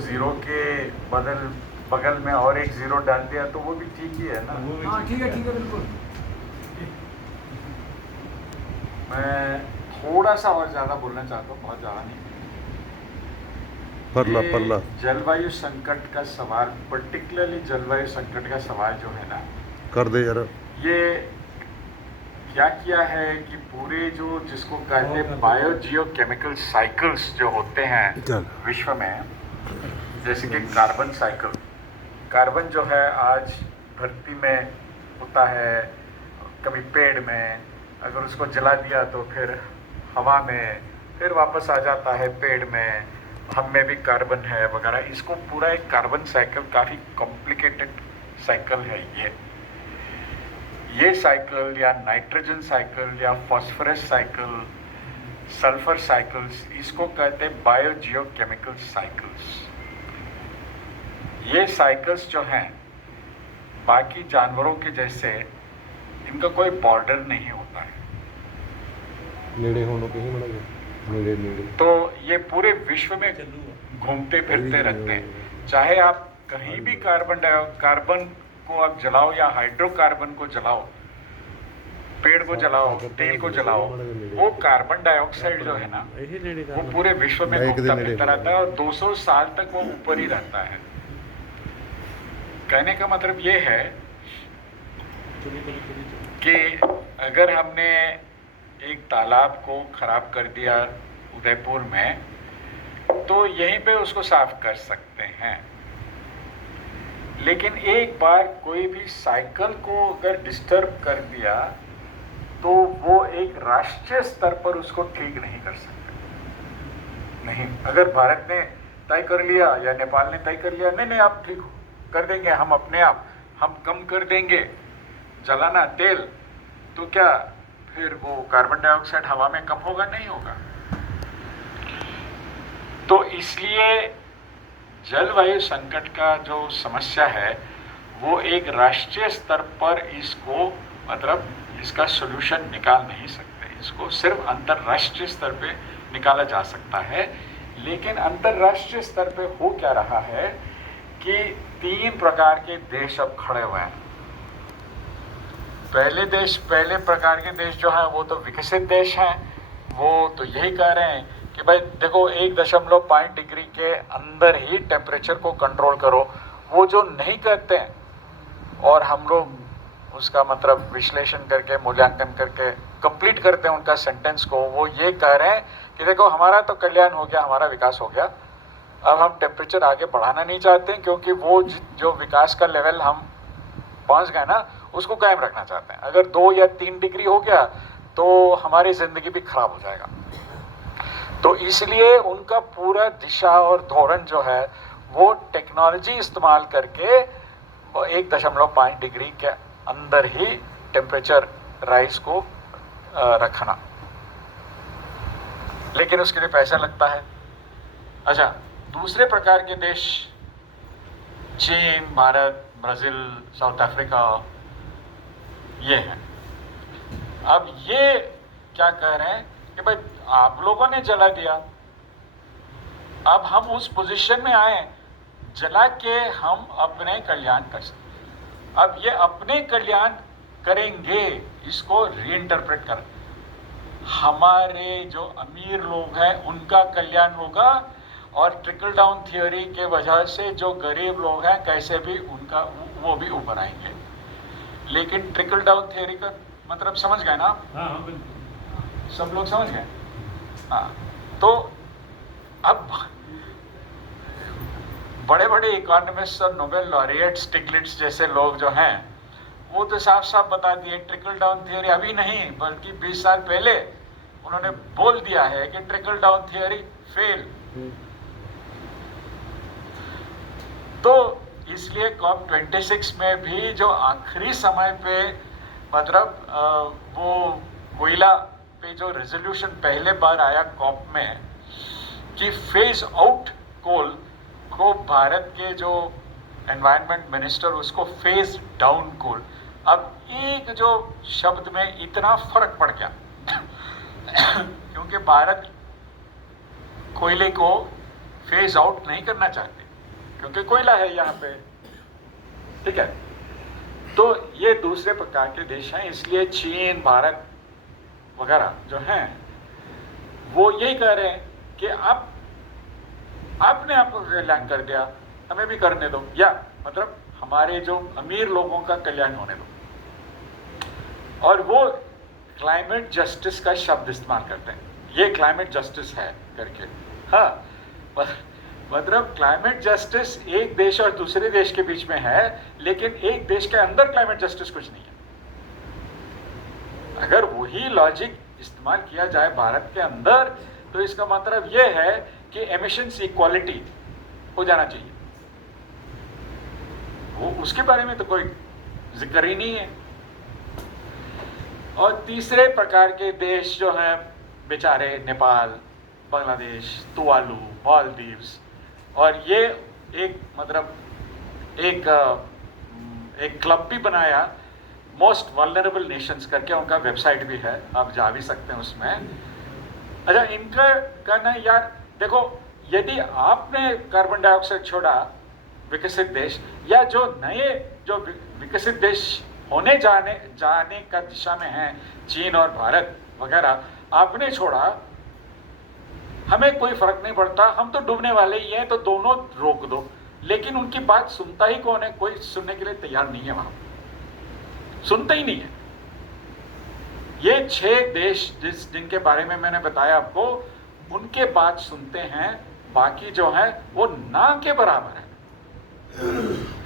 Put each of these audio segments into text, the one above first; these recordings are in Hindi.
जीरो के बगल में और एक जीरो डाल दिया तो वो भी ठीक ही है ना। हाँ ठीक है बिल्कुल। मैं थोड़ा सा और ज़्यादा बोलना चाहता हूँ, बहुत ज़्यादा नहीं। परला जलवायु संकट का सवाल, पर्टिकुलरली जलवायु संकट का सवाल जो है ना, कर दे यार। ये क्या किया है कि पूरे जो जिसको कहते हैं बायो जियो केमिकल साइकिल्स जो होते हैं विश्व में, जैसे कि कार्बन साइकिल, कार्बन जो है आज धरती में होता है, कभी पेड़ में, अगर उसको जला दिया तो फिर हवा में, फिर वापस आ जाता है पेड़ में, हम में भी कार्बन है वगैरह। इसको पूरा एक कार्बन साइकिल, काफ़ी कॉम्प्लिकेटेड साइकिल है ये साइकिल या नाइट्रोजन साइकिल या फॉस्फोरस साइकिल, सल्फर साइकिल्स, इसको कहते हैं बायो जियो केमिकल साइकिल्स। ये साइकिल्स जो हैं बाकी जानवरों के जैसे इनका कोई बॉर्डर नहीं होता है, नेड़े होने के ही बड़ा नेड़े तो ये पूरे विश्व में घूमते फिरते रहते हैं। चाहे आप कहीं भी कार्बन को आप जलाओ या हाइड्रोकार्बन को जलाओ, पेड़ को जलाओ, तेल को जलाओ, वो कार्बन डाइऑक्साइड जो है ना वो पूरे विश्व में घूमता फिरता रहता है और 200 साल तक वो ऊपर ही रहता है। कहने का मतलब ये है कि अगर हमने एक तालाब को खराब कर दिया उदयपुर में, तो यहीं पे उसको साफ कर सकते हैं, लेकिन एक बार कोई भी साइकिल को अगर डिस्टर्ब कर दिया तो वो एक राष्ट्रीय स्तर पर उसको ठीक नहीं कर सकते। नहीं, अगर भारत ने तय कर लिया या नेपाल ने तय कर लिया, नहीं आप ठीक कर देंगे, हम अपने आप हम कम कर देंगे जलाना तेल, तो क्या फिर वो कार्बन डाइऑक्साइड हवा में कम होगा? नहीं होगा। तो इसलिए जलवायु संकट का जो समस्या है वो एक राष्ट्रीय स्तर पर इसको मतलब इसका सॉल्यूशन निकाल नहीं सकते, इसको सिर्फ अंतर्राष्ट्रीय स्तर पे निकाला जा सकता है। लेकिन अंतर्राष्ट्रीय स्तर पे हो क्या रहा है कि 3 प्रकार के देश अब खड़े हुए हैं। पहले प्रकार के देश जो हैं वो तो विकसित देश हैं, वो तो यही कह रहे हैं कि भाई देखो 1.5 डिग्री के अंदर ही टेम्परेचर को कंट्रोल करो। वो जो नहीं करते हैं और हम लोग उसका मतलब विश्लेषण करके मूल्यांकन करके कंप्लीट करते हैं उनका सेंटेंस को, वो ये कह रहे हैं कि देखो हमारा तो कल्याण हो गया, हमारा विकास हो गया, अब हम टेम्परेचर आगे बढ़ाना नहीं चाहते हैं, क्योंकि वो जो विकास का लेवल हम पहुंच गए ना उसको कायम रखना चाहते हैं। अगर 2 या 3 डिग्री हो गया तो हमारी ज़िंदगी भी खराब हो जाएगा। तो इसलिए उनका पूरा दिशा और धोरण जो है वो टेक्नोलॉजी इस्तेमाल करके 1.5 डिग्री के अंदर ही टेम्परेचर राइज को रखना, लेकिन उसके लिए पैसा लगता है। अच्छा, दूसरे प्रकार के देश चीन, भारत, ब्राज़ील, साउथ अफ्रीका, ये हैं। अब ये क्या कह रहे हैं कि भाई आप लोगों ने जला दिया, अब हम उस पोजीशन में आए जला के हम अपने कल्याण कर सकते। अब ये अपने कल्याण करेंगे, इसको रीइंटरप्रेट कर, हमारे जो अमीर लोग हैं उनका कल्याण होगा और ट्रिकल डाउन थियोरी के वजह से जो गरीब लोग हैं कैसे भी उनका वो भी ऊपर आएंगे। लेकिन ट्रिकल डाउन थियोरी का मतलब समझ गए ना? हाँ, सब लोग समझ गए। हाँ, तो अब बड़े बड़े इकोनॉमिस्ट और नोबेल लॉरिएट स्टिग्लिट्स जैसे लोग जो हैं वो तो साफ साफ बता दिए ट्रिकल डाउन थियोरी अभी नहीं बल्कि 20 साल पहले उन्होंने बोल दिया है कि ट्रिकल डाउन थियोरी फेल। तो इसलिए COP26 में भी जो आखिरी समय पे मतलब वो कोयला पे जो रेजोल्यूशन पहले बार आया कॉप में कि फेज आउट कोल को, भारत के जो एनवायरनमेंट मिनिस्टर उसको फेज डाउन कोल। अब एक जो शब्द में इतना फर्क पड़ गया क्योंकि भारत कोयले को फेज आउट नहीं करना चाहते, क्योंकि कोयला है यहाँ पे, ठीक है। तो ये दूसरे प्रकार के देश हैं, इसलिए चीन, भारत वगैरह जो हैं वो यही कह रहे हैं कि आप आपने आपको कल्याण कर दिया, हमें भी करने दो, या मतलब हमारे जो अमीर लोगों का कल्याण होने दो। और वो क्लाइमेट जस्टिस का शब्द इस्तेमाल करते हैं, ये क्लाइमेट जस्टिस है करके। हाँ, मतलब क्लाइमेट जस्टिस एक देश और दूसरे देश के बीच में है, लेकिन एक देश के अंदर क्लाइमेट जस्टिस कुछ नहीं है। अगर वही लॉजिक इस्तेमाल किया जाए भारत के अंदर, तो इसका मतलब यह है कि एमिशंस इक्वालिटी हो जाना चाहिए। वो उसके बारे में तो कोई जिक्र ही नहीं है। और तीसरे प्रकार के देश जो हैं बेचारे, नेपाल, बांग्लादेश, तुवालू, मालदीव्स, और ये एक मतलब एक क्लब भी बनाया, मोस्ट वल्नरेबल नेशंस करके, उनका वेबसाइट भी है, आप जा भी सकते हैं उसमें। अच्छा, इनका कहना है यार देखो, यदि आपने कार्बन डाइऑक्साइड छोड़ा विकसित देश, या जो नए जो विकसित देश होने जाने का दिशा में हैं, चीन और भारत वगैरह, आपने छोड़ा, हमें कोई फर्क नहीं पड़ता, हम तो डूबने वाले ही हैं, तो दोनों रोक दो। लेकिन उनकी बात सुनता ही कौन है? कोई सुनने के लिए तैयार नहीं है, वहां सुनते ही नहीं है। ये 6 देश जिनके बारे में मैंने बताया आपको, उनके बात सुनते हैं, बाकी जो है वो ना के बराबर है,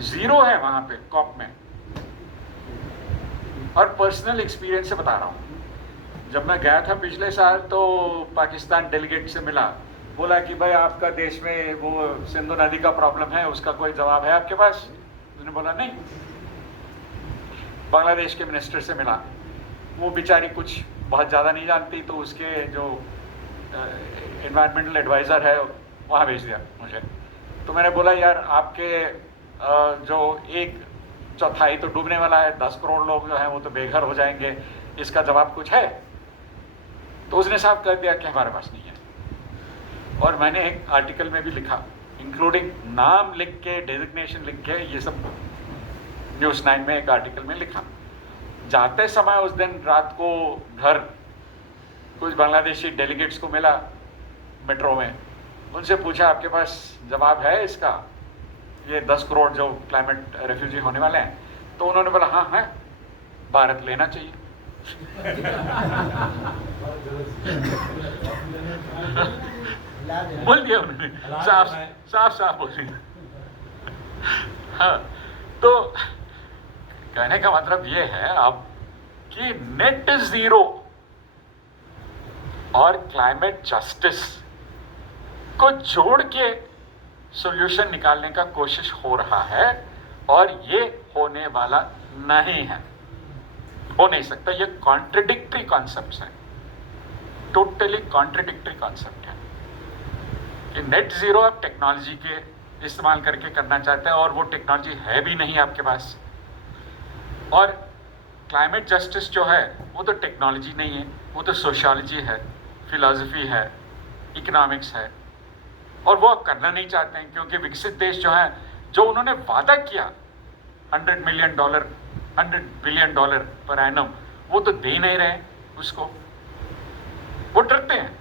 0 है वहां पे कॉप में। और पर्सनल एक्सपीरियंस से बता रहा हूं, जब मैं गया था पिछले साल, तो पाकिस्तान डेलीगेट से मिला, बोला कि भाई आपका देश में वो सिंधु नदी का प्रॉब्लम है, उसका कोई जवाब है आपके पास? उसने बोला नहीं। बांग्लादेश के मिनिस्टर से मिला, वो बेचारी कुछ बहुत ज़्यादा नहीं जानती, तो उसके जो एनवायरमेंटल एडवाइज़र है वहाँ भेज दिया मुझे। तो मैंने बोला यार आपके जो 1/4 तो डूबने वाला है, 10 करोड़ लोग जो हैं वो तो बेघर हो जाएंगे, इसका जवाब कुछ है? तो उसने साफ कर दिया कि हमारे पास नहीं है। और मैंने एक आर्टिकल में भी लिखा, इंक्लूडिंग नाम लिख के, डेजिग्नेशन लिख के, ये सब न्यूज़ 9 में एक आर्टिकल में लिखा। जाते समय उस दिन रात को घर कुछ बांग्लादेशी डेलीगेट्स को मिला मेट्रो में, उनसे पूछा आपके पास जवाब है इसका, ये 10 करोड़ जो क्लाइमेट रेफ्यूजी होने वाले हैं? तो उन्होंने बोला हाँ है, भारत लेना चाहिए। बोल दिया उन्होंने, साफ बोल दिया। हाँ, तो कहने का मतलब ये है अब कि नेट ज़ीरो और क्लाइमेट जस्टिस को जोड़ के सॉल्यूशन निकालने का कोशिश हो रहा है, और ये होने वाला नहीं है, हो नहीं सकता। ये कॉन्ट्रडिक्टरी कॉन्सेप्ट्स हैं, टोटली कॉन्ट्रडिक्टरी कॉन्सेप्ट है कि नेट ज़ीरो आप टेक्नोलॉजी के इस्तेमाल करके करना चाहते हैं, और वो टेक्नोलॉजी है भी नहीं आपके पास। और क्लाइमेट जस्टिस जो है वो तो टेक्नोलॉजी नहीं है, वो तो सोशियोलॉजी है, फिलॉसफी है, इकोनॉमिक्स है, और वो आप करना नहीं चाहते हैं, क्योंकि विकसित देश जो हैं, जो उन्होंने वादा किया $100 बिलियन पर एनम, वो तो दे नहीं रहे उसको, वो डरते हैं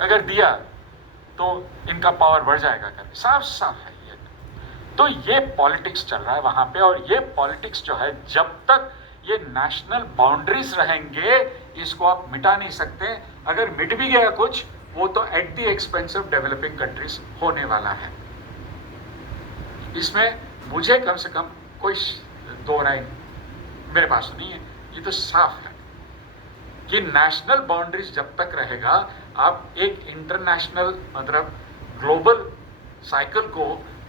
अगर दिया तो इनका पावर बढ़ जाएगा करके, साफ है ये। तो ये पॉलिटिक्स चल रहा है वहां पे, और ये पॉलिटिक्स जो है, जब तक ये नेशनल बाउंड्रीज रहेंगे, इसको आप मिटा नहीं सकते। अगर मिट भी गया कुछ, वो तो at the expense of developing countries होने वाला है। इसमें मुझे कम से कम कोई दो राय मेरे पास नहीं है, ये तो साफ है कि नेशनल बाउंड्रीज जब तक रहेगा, आप एक इंटरनेशनल मतलब ग्लोबल साइकिल को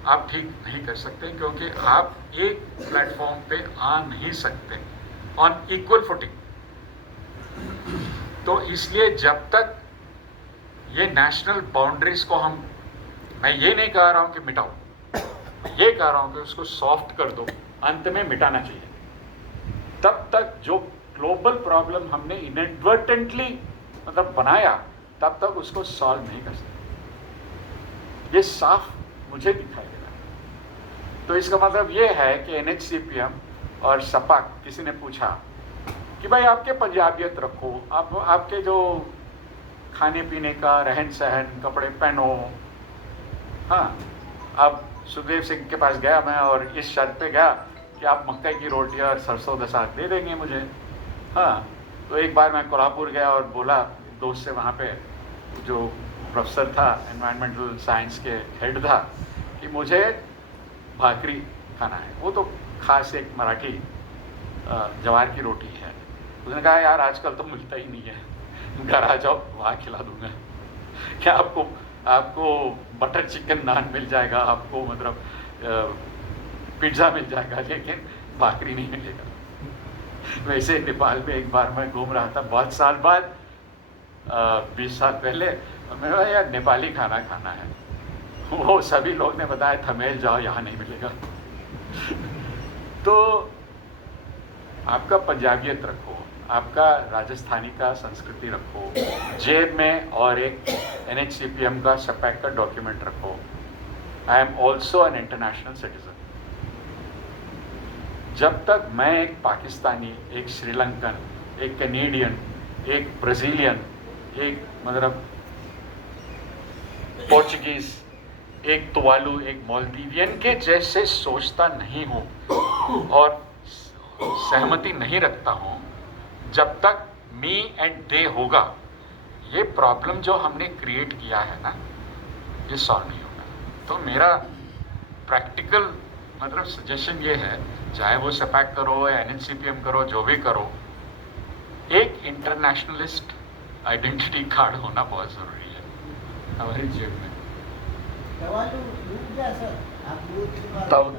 आप ठीक नहीं कर सकते, क्योंकि आप एक प्लेटफॉर्म पे आ नहीं सकते ऑन इक्वल फुटिंग। तो इसलिए जब तक ये नेशनल बाउंड्रीज को मैं ये नहीं कह रहा हूं कि मिटाओ, मैं ये कह रहा हूं कि उसको सॉफ्ट कर दो, अंत में मिटाना चाहिए। तब तक जो ग्लोबल प्रॉब्लम हमने इनएडवर्टेंटली मतलब बनाया, तब तक उसको सॉल्व नहीं कर सकते। ये साफ मुझे दिखाई दे रहा है। तो इसका मतलब ये है कि NHCPM और सपा किसी ने पूछा कि भाई आपके पंजाबियत रखो, आप आपके जो खाने पीने का रहन सहन कपड़े पहनो। हाँ, अब सुखदेव सिंह के पास गया मैं और इस शर्त पे गया कि आप मक्के की रोटी और सरसों का साग दे देंगे मुझे। हाँ, तो एक बार मैं कोल्हापुर गया और बोला दोस्त से, वहाँ पे जो प्रोफेसर था एनवायरमेंटल साइंस के हेड था, कि मुझे भाकरी खाना है। वो तो खास एक मराठी जवार की रोटी है। उसने कहा यार आजकल तो मिलता ही नहीं है, घर आ जाओ वहाँ खिला दूंगा। क्या आपको बटर चिकन नान मिल जाएगा, आपको मतलब पिज्ज़ा मिल जाएगा, लेकिन भाकरी नहीं मिलेगा। वैसे नेपाल में एक बार मैं घूम रहा था बहुत साल बाद, 20 साल पहले, मैं बोला यार नेपाली खाना खाना है। वो सभी लोग ने बताया थमेल जाओ, यहाँ नहीं मिलेगा। तो आपका पंजाबियत रखो, आपका राजस्थानी का संस्कृति रखो जेब में, और एक NHCPM का सपैक का डॉक्यूमेंट रखो। I am also an international citizen. जब तक मैं एक पाकिस्तानी, एक श्रीलंकन, एक कैनेडियन, एक ब्राज़ीलियन, एक मतलब पोर्चुगीज, एक तुवालू, एक मालदीवियन के जैसे सोचता नहीं हूँ और सहमति नहीं रखता हूँ, जब तक मी एंड दे होगा, ये प्रॉब्लम जो हमने क्रिएट किया है ना, ये सॉल्व नहीं होगा। तो मेरा प्रैक्टिकल मतलब सजेशन ये है, चाहे वो सपैक करो या NHCPM करो, जो भी करो, एक इंटरनेशनलिस्ट आइडेंटिटी कार्ड होना बहुत ज़रूरी है हमारी जेब में।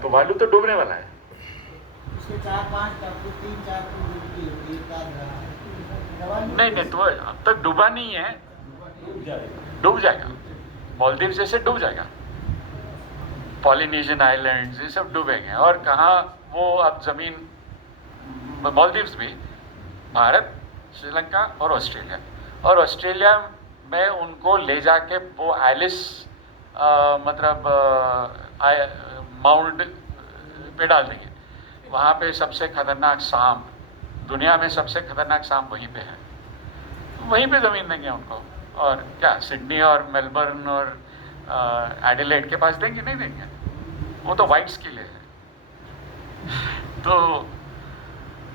तुवालू तो डूबने वाला है। उसके 4-5 टापू, 3-4 नहीं, तो अब तक डूबा नहीं है, डूब जाएगा। मालदीव जैसे डूब जाएगा, पॉलिनेशियन आइलैंड्स ये सब डूबेंगे। और कहाँ वो अब ज़मीन, मालदीव्स भी, भारत, श्रीलंका और ऑस्ट्रेलिया, और ऑस्ट्रेलिया में उनको ले जाके वो एलिस मतलब माउंट पे डाल देंगे। वहाँ पे सबसे खतरनाक सांप, दुनिया में सबसे खतरनाक सांप वहीं पे है, वहीं पे ज़मीन देंगे उनको। और क्या सिडनी और मेलबर्न और एडिलेड के पास देंगे? नहीं देंगे, वो तो वाइट्स के लिए है।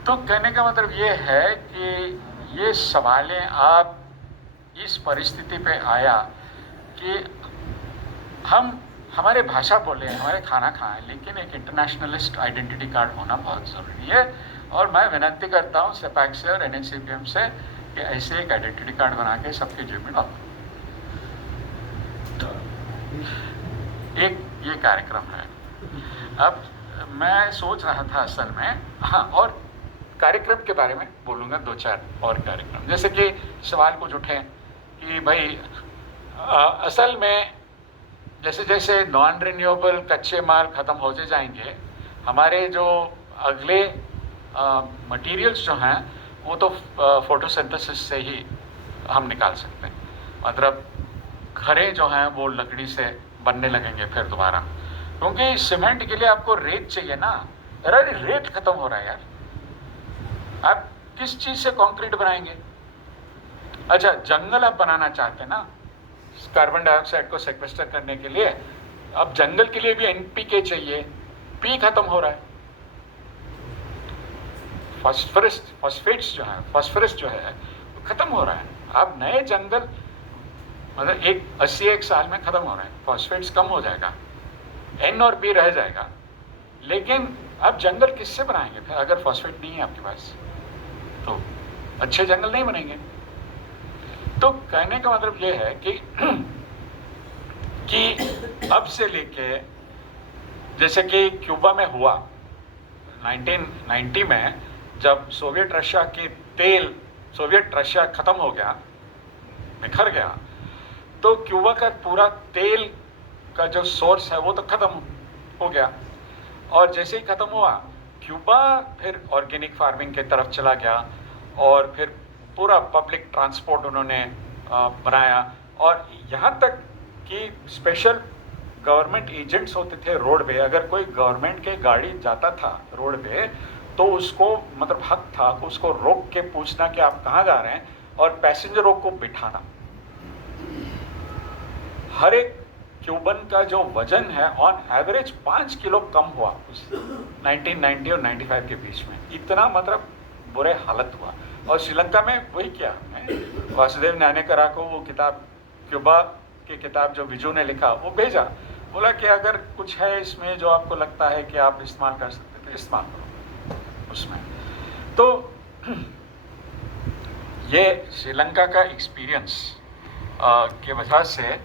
तो कहने का मतलब ये है कि ये सवालें आप इस परिस्थिति पे आया कि हम हमारे भाषा बोले, हमारे खाना खाएं, लेकिन एक इंटरनेशनलिस्ट आइडेंटिटी कार्ड होना बहुत ज़रूरी है। और मैं विनती करता हूँ सपैक से और NHCPM से कि ऐसे एक आइडेंटिटी कार्ड बना के सबके जेब में डालो। तो एक ये कार्यक्रम है। अब मैं सोच रहा था असल में, हाँ, और कार्यक्रम के बारे में बोलूँगा 2-4 और कार्यक्रम। जैसे कि सवाल कुछ उठे कि भाई असल में जैसे जैसे नॉन रिन्यूएबल कच्चे माल ख़त्म होते जाएंगे, हमारे जो अगले मटेरियल्स जो हैं वो तो फोटोसिंथेसिस से ही हम निकाल सकते हैं। मतलब घरें जो हैं वो लकड़ी से बनने लगेंगे फिर दोबारा, क्योंकि सीमेंट के लिए आपको रेत चाहिए ना। अरे रेत ख़त्म हो रहा है यार, आप किस चीज़ से कंक्रीट बनाएंगे? अच्छा, जंगल आप बनाना चाहते हैं ना कार्बन डाइऑक्साइड को सेक्वेस्टर करने के लिए, अब जंगल के लिए भी NPK चाहिए, P खत्म हो रहा है। फॉस्फेट्स जो है वो खत्म हो रहा है। अब नए जंगल मतलब 80 साल में खत्म हो रहा है, फॉस्फेट्स कम हो जाएगा, N और P रह जाएगा। लेकिन अब जंगल किससे बनाएंगे फिर अगर फॉस्फेट नहीं है आपके पास? तो अच्छे जंगल नहीं बनेंगे। तो कहने का मतलब ये है कि अब से लेके, जैसे कि क्यूबा में हुआ 1990 में, जब सोवियत रशिया ख़त्म हो गया, बिखर गया, तो क्यूबा का पूरा तेल का जो सोर्स है वो तो ख़त्म हो गया। और जैसे ही ख़त्म हुआ, क्यूबा फिर ऑर्गेनिक फार्मिंग की तरफ चला गया, और फिर पूरा पब्लिक ट्रांसपोर्ट उन्होंने बनाया, और यहाँ तक कि स्पेशल गवर्नमेंट एजेंट्स होते थे रोड पे, अगर कोई गवर्नमेंट के गाड़ी जाता था रोड पे तो उसको मतलब हक था कि उसको रोक के पूछना कि आप कहाँ जा रहे हैं, और पैसेंजरों को बिठाना। हर एक क्यूबन का जो वजन है ऑन एवरेज 5 किलो कम हुआ उस 1990 और 95 के बीच में। इतना मतलब बुरे हालत हुआ। और श्रीलंका में वही किया है, वासुदेव नाणेकरा को वो किताब क्यूबा की किताब जो विजू ने लिखा वो भेजा, बोला कि अगर कुछ है इसमें जो आपको लगता है कि आप इस्तेमाल कर सकते तो इस्तेमाल करो उसमें। तो ये श्रीलंका का एक्सपीरियंस के वजह से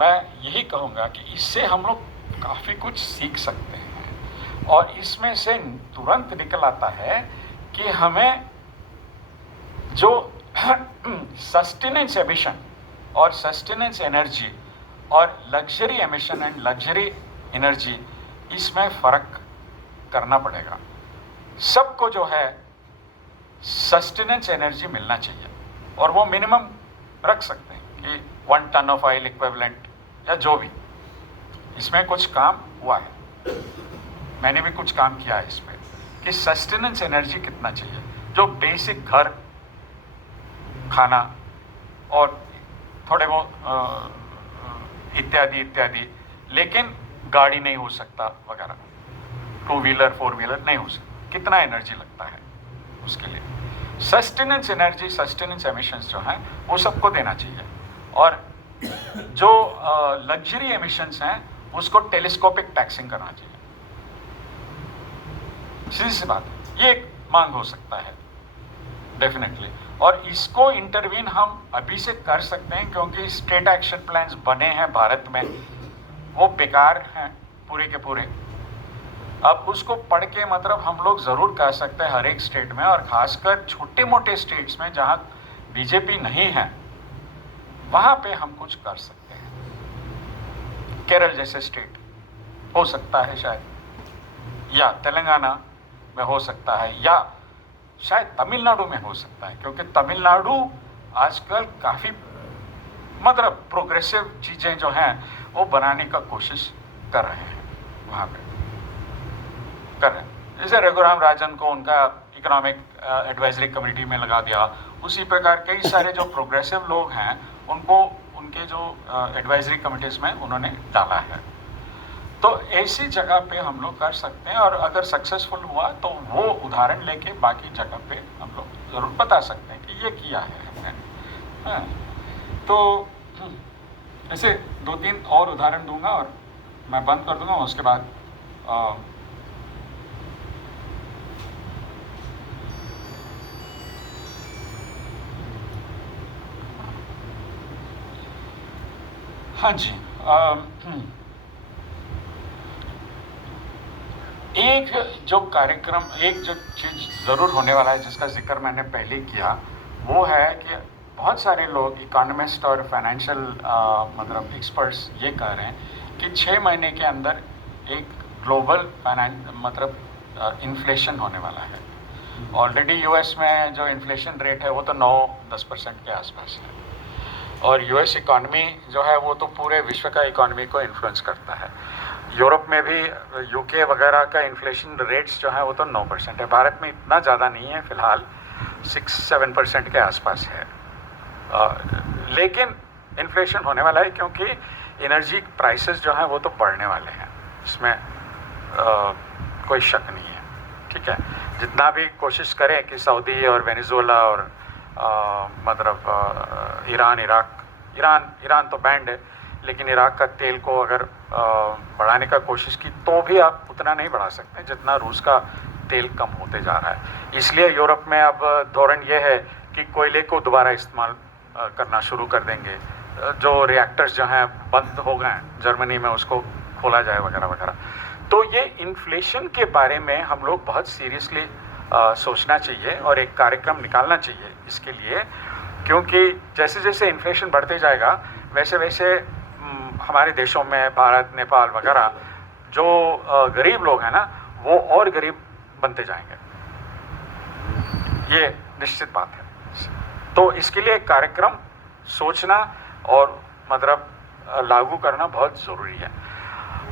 मैं यही कहूँगा कि इससे हम लोग काफ़ी कुछ सीख सकते हैं, और इसमें से तुरंत निकल आता है कि हमें जो सस्टेनेंस एमिशन और सस्टेनेंस एनर्जी और luxury emission and luxury energy, इसमें फ़र्क करना पड़ेगा। सबको जो है सस्टेनेंस एनर्जी मिलना चाहिए, और वो मिनिमम रख सकते हैं कि 1 टन ऑफ ऑयल इक्विवेलेंट या जो भी। इसमें कुछ काम हुआ है, मैंने भी कुछ काम किया है इस पर कि सस्टेनेंस एनर्जी कितना चाहिए, जो बेसिक घर, खाना और थोड़े वो इत्यादि इत्यादि, लेकिन गाड़ी नहीं हो सकता वगैरह, 2 व्हीलर 4 व्हीलर नहीं हो सकता, कितना एनर्जी लगता है उसके लिए। सस्टेनेंस एनर्जी, सस्टेनेंस एमिशंस जो हैं वो सबको देना चाहिए, और जो लग्जरी एमिशंस हैं उसको टेलीस्कोपिक टैक्सिंग करना चाहिए। सीधी सी बात, ये एक मांग हो सकता है डेफिनेटली, और इसको इंटरवीन हम अभी से कर सकते हैं, क्योंकि स्टेट एक्शन प्लान्स बने हैं भारत में, वो बेकार हैं पूरे के पूरे। अब उसको पढ़ के मतलब हम लोग ज़रूर कह सकते हैं हर एक स्टेट में, और ख़ासकर छोटे मोटे स्टेट्स में जहाँ बीजेपी नहीं है, वहाँ पे हम कुछ कर सकते हैं। केरल जैसे स्टेट हो सकता है शायद, या तेलंगाना में हो सकता है, या शायद तमिलनाडु में हो सकता है, क्योंकि तमिलनाडु आजकल काफ़ी मतलब प्रोग्रेसिव चीज़ें जो हैं वो बनाने का कोशिश कर रहे हैं, वहाँ पे कर रहे हैं। जैसे रघुराम राजन को उनका इकोनॉमिक एडवाइजरी कमेटी में लगा दिया, उसी प्रकार कई सारे जो प्रोग्रेसिव लोग हैं उनको उनके जो एडवाइजरी कमिटीज़ में उन्होंने डाला है। तो ऐसी जगह पे हम लोग कर सकते हैं, और अगर सक्सेसफुल हुआ तो वो उदाहरण लेके बाकी जगह पे हम लोग ज़रूर बता सकते हैं कि ये किया है हमने। हाँ, तो ऐसे 2-3 और उदाहरण दूंगा और मैं बंद कर दूंगा, उसके बाद हाँ जी, एक जो कार्यक्रम, एक जो चीज़ ज़रूर होने वाला है जिसका जिक्र मैंने पहले किया, वो है कि बहुत सारे लोग इकोनॉमिस्ट और फाइनेंशियल मतलब एक्सपर्ट्स ये कह रहे हैं कि 6 महीने के अंदर एक ग्लोबल मतलब इन्फ्लेशन होने वाला है। ऑलरेडी यूएस में जो इन्फ्लेशन रेट है वो तो 9-10% के आसपास है, और यूएस इकॉनमी जो है वो तो पूरे विश्व का इकॉनमी को इन्फ्लुएंस करता है। यूरोप में भी यूके वगैरह का इन्फ्लेशन रेट्स जो है वो तो 9% है। भारत में इतना ज़्यादा नहीं है, फ़िलहाल 6-7% के आसपास है, लेकिन इन्फ्लेशन होने वाला है क्योंकि एनर्जी प्राइसेस जो हैं वो तो बढ़ने वाले हैं, इसमें कोई शक नहीं है। ठीक है, जितना भी कोशिश करें कि सऊदी और वेनेजुएला और मतलब ईरान तो बैंड है, लेकिन इराक का तेल को अगर बढ़ाने का कोशिश की तो भी आप उतना नहीं बढ़ा सकते जितना रूस का तेल कम होते जा रहा है। इसलिए यूरोप में अब धोरण ये है कि कोयले को दोबारा इस्तेमाल करना शुरू कर देंगे, जो रिएक्टर्स जो हैं बंद हो गए हैं जर्मनी में उसको खोला जाए वगैरह वगैरह। तो ये इन्फ्लेशन के बारे में हम लोग बहुत सीरियसली सोचना चाहिए और एक कार्यक्रम निकालना चाहिए इसके लिए, क्योंकि जैसे जैसे इन्फ्लेशन बढ़ते जाएगा वैसे वैसे हमारे देशों में, भारत, नेपाल वगैरह, जो गरीब लोग हैं ना वो और गरीब बनते जाएंगे, ये निश्चित बात है। तो इसके लिए एक कार्यक्रम सोचना और मतलब लागू करना बहुत ज़रूरी है।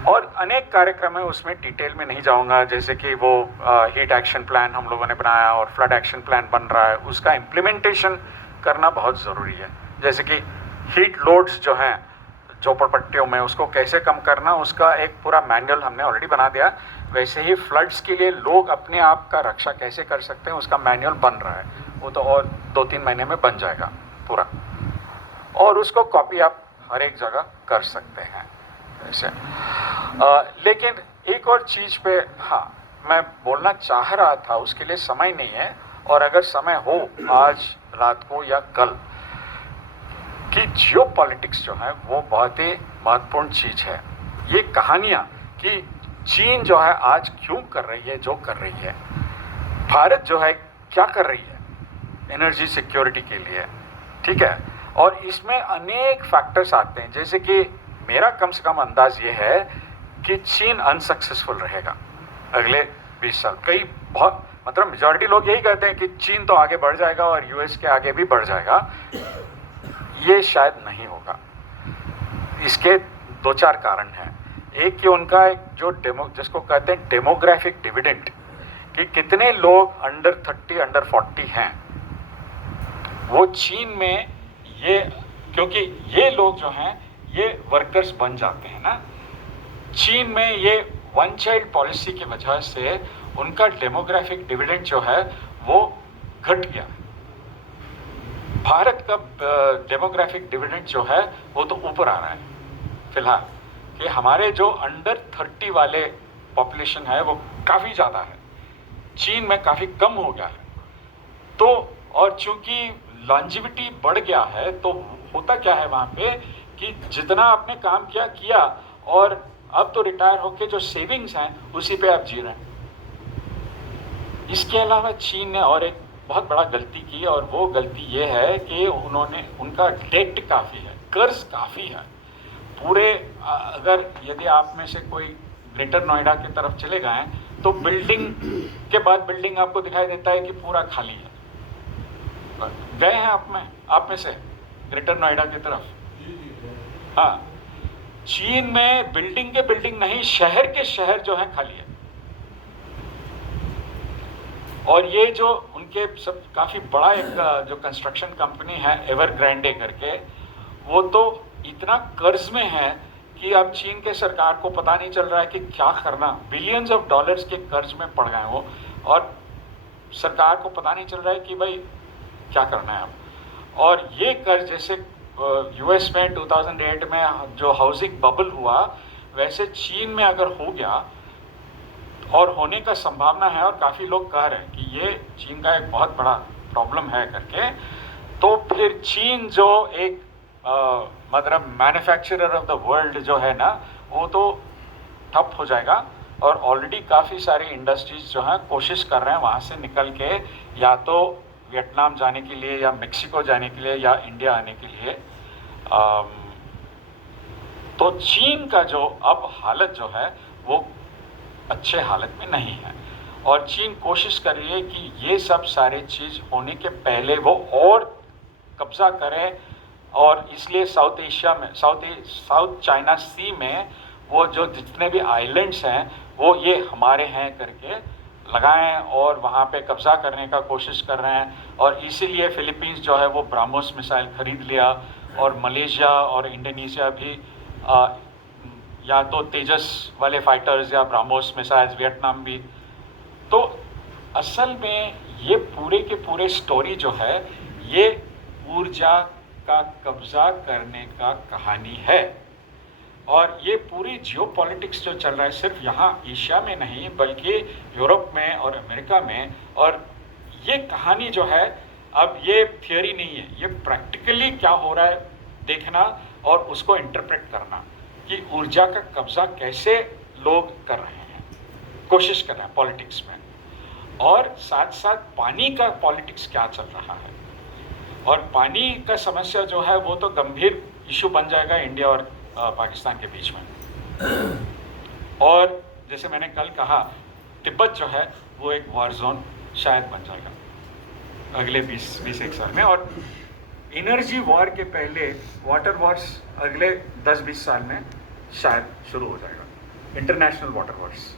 और अनेक कार्यक्रम है, उसमें डिटेल में नहीं जाऊंगा, जैसे कि वो हीट एक्शन प्लान हम लोगों ने बनाया और फ्लड एक्शन प्लान बन रहा है, उसका इम्प्लीमेंटेशन करना बहुत ज़रूरी है। जैसे कि हीट लोड्स जो हैं झोपड़पट्टियों में, उसको कैसे कम करना, उसका एक पूरा मैनुअल हमने ऑलरेडी बना दिया। वैसे ही फ्लड्स के लिए लोग अपने आप का रक्षा कैसे कर सकते हैं, उसका मैनुअल बन रहा है, वो तो और 2-3 महीने में बन जाएगा पूरा, और उसको कॉपी आप हर एक जगह कर सकते हैं ऐसे। लेकिन एक और चीज़ पे हाँ मैं बोलना चाह रहा था, उसके लिए समय नहीं है, और अगर समय हो आज रात को या कल, कि जियोपॉलिटिक्स जो है वो बहुत ही महत्वपूर्ण चीज़ है। ये कहानियाँ कि चीन जो है आज क्यों कर रही है जो कर रही है, भारत जो है क्या कर रही है एनर्जी सिक्योरिटी के लिए, ठीक है, और इसमें अनेक फैक्टर्स आते हैं। जैसे कि मेरा कम से कम अंदाज ये है कि चीन अनसक्सेसफुल रहेगा अगले 20 साल। कई बहुत मतलब मेजॉरिटी लोग यही कहते हैं कि चीन तो आगे बढ़ जाएगा और यूएस के आगे भी बढ़ जाएगा, ये शायद नहीं होगा। इसके 2-4 कारण हैं। एक कि उनका एक जो जिसको कहते हैं डेमोग्राफिक डिविडेंड, कि कितने लोग अंडर 30 अंडर 40 हैं, वो चीन में ये, क्योंकि ये लोग जो हैं ये वर्कर्स बन जाते हैं ना, चीन में ये वन चाइल्ड पॉलिसी की वजह से उनका डेमोग्राफिक डिविडेंड जो है वो घट गया। भारत का डेमोग्राफिक डिविडेंड जो है वो तो ऊपर आ रहा है फिलहाल, कि हमारे जो अंडर 30 वाले पॉपुलेशन है वो काफ़ी ज़्यादा है, चीन में काफ़ी कम हो गया है। तो और चूंकि लॉन्जिविटी बढ़ गया है, तो होता क्या है वहाँ पे कि जितना आपने काम किया और अब तो रिटायर होके जो सेविंग्स हैं उसी पे आप जी रहे हैं। इसके अलावा चीन ने और एक बहुत बड़ा गलती की, और वो गलती ये है कि उनका डेट काफ़ी है, कर्ज काफ़ी है पूरे। अगर यदि आप में से कोई ग्रेटर नोएडा की तरफ चले गए तो बिल्डिंग के बाद बिल्डिंग आपको दिखाई देता है कि पूरा खाली है। गए हैं आप में से ग्रेटर नोएडा की तरफ? हाँ, चीन में बिल्डिंग के बिल्डिंग नहीं, शहर के शहर जो है खाली है। और ये जो उनके सब काफ़ी बड़ा एक जो कंस्ट्रक्शन कंपनी है एवरग्रैंडे करके, वो तो इतना कर्ज में है कि अब चीन के सरकार को पता नहीं चल रहा है कि क्या करना। बिलियंस ऑफ डॉलर्स के कर्ज में पड़ गए वो, और सरकार को पता नहीं चल रहा है कि भाई क्या करना है अब। और ये कर्ज जैसे यूएस में 2008 में जो हाउसिंग बबल हुआ, वैसे चीन में अगर हो गया, और होने का संभावना है, और काफ़ी लोग कह रहे हैं कि ये चीन का एक बहुत बड़ा प्रॉब्लम है करके, तो फिर चीन जो एक मतलब मैन्युफैक्चरर ऑफ द वर्ल्ड जो है ना, वो तो ठप हो जाएगा। और ऑलरेडी काफ़ी सारी इंडस्ट्रीज जो हैं कोशिश कर रहे हैं वहाँ से निकल के या तो वियतनाम जाने के लिए, या मेक्सिको जाने के लिए, या इंडिया आने के लिए। तो चीन का जो अब हालत जो है वो अच्छे हालत में नहीं है, और चीन कोशिश कर रही है कि ये सब सारे चीज़ होने के पहले वो और कब्जा करे, और इसलिए साउथ एशिया में साउथ चाइना सी में वो जो जितने भी आइलैंड्स हैं वो ये हमारे हैं करके लगाएं, और वहाँ पे कब्जा करने का कोशिश कर रहे हैं। और इसीलिए फिलीपींस जो है वो ब्राह्मोस मिसाइल खरीद लिया, और मलेशिया और इंडोनेशिया भी या तो तेजस वाले फाइटर्स या ब्राह्मोस मिसाइल्स, वियतनाम भी। तो असल में ये पूरे के पूरे स्टोरी जो है ये ऊर्जा का कब्जा करने का कहानी है। और ये पूरी जियोपॉलिटिक्स जो चल रहा है सिर्फ यहाँ एशिया में नहीं बल्कि यूरोप में और अमेरिका में, और ये कहानी जो है अब ये थियोरी नहीं है, ये प्रैक्टिकली क्या हो रहा है देखना और उसको इंटरप्रेट करना कि ऊर्जा का कब्जा कैसे लोग कर रहे हैं, कोशिश कर रहे हैं पॉलिटिक्स में, और साथ साथ पानी का पॉलिटिक्स क्या चल रहा है। और पानी का समस्या जो है वो तो गंभीर इशू बन जाएगा इंडिया और पाकिस्तान के बीच में। और जैसे मैंने कल कहा, तिब्बत जो है वो एक वार जोन शायद बन जाएगा अगले 20-21 साल में, और एनर्जी वॉर के पहले वाटर वॉर्स अगले 10-20 साल में शायद शुरू हो जाएगा। इंटरनेशनल वाटर वर्ड्स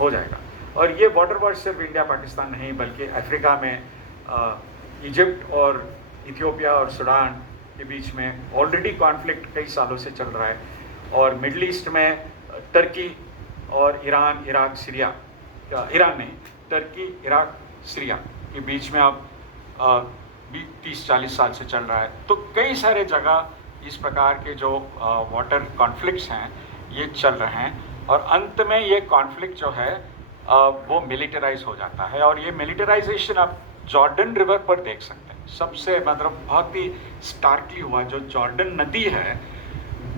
हो जाएगा। और ये वाटर वर्ड्स सिर्फ इंडिया पाकिस्तान नहीं बल्कि अफ्रीका में इजिप्ट और इथियोपिया और सूडान के बीच में ऑलरेडी कॉन्फ्लिक्ट कई सालों से चल रहा है, और मिडल ईस्ट में टर्की और ईरान, इराक, सीरिया, ईरान नहीं, टर्की, इराक, सीरिया के बीच में अब 30-40 साल से चल रहा है। तो कई सारे जगह इस प्रकार के जो वाटर कॉन्फ्लिक्ट्स हैं ये चल रहे हैं, और अंत में ये कॉन्फ्लिक्ट जो है वो मिलिटराइज हो जाता है। और ये मिलिटराइजेशन आप जॉर्डन रिवर पर देख सकते हैं। सबसे मतलब बहुत ही स्टार्कली हुआ, जो जॉर्डन नदी है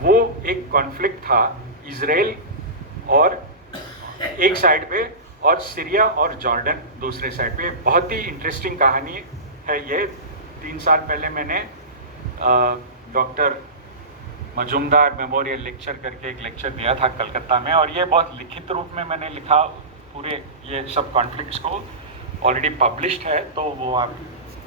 वो एक कॉन्फ्लिक्ट था इजराइल और एक साइड पे और सीरिया और जॉर्डन दूसरे साइड पे। बहुत ही इंटरेस्टिंग कहानी है ये। 3 साल पहले मैंने डॉक्टर मजुमदार मेमोरियल लेक्चर करके एक लेक्चर दिया था कलकत्ता में, और ये बहुत लिखित रूप में मैंने लिखा पूरे ये सब कॉन्फ्लिक्ट्स को, ऑलरेडी पब्लिश्ड है, तो वो आप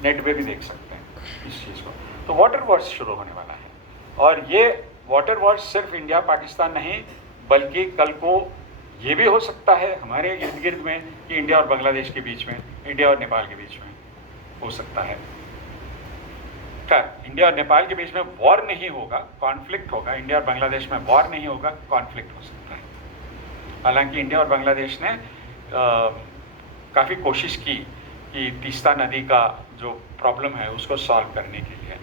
नेट पे भी देख सकते हैं इस चीज़ को। तो वाटर वॉर्स शुरू होने वाला है, और ये वाटर वॉर्स सिर्फ इंडिया पाकिस्तान नहीं बल्कि कल को ये भी हो सकता है हमारे इर्द गिर्द में कि इंडिया और बांग्लादेश के बीच में, इंडिया और नेपाल के बीच में हो सकता है। इंडिया और नेपाल के बीच में वॉर नहीं होगा, कॉन्फ्लिक्ट होगा। इंडिया और बांग्लादेश में वॉर नहीं होगा, कॉन्फ्लिक्ट हो सकता है। हालांकि इंडिया और बांग्लादेश ने काफ़ी कोशिश की कि तीस्ता नदी का जो प्रॉब्लम है उसको सॉल्व करने के लिए,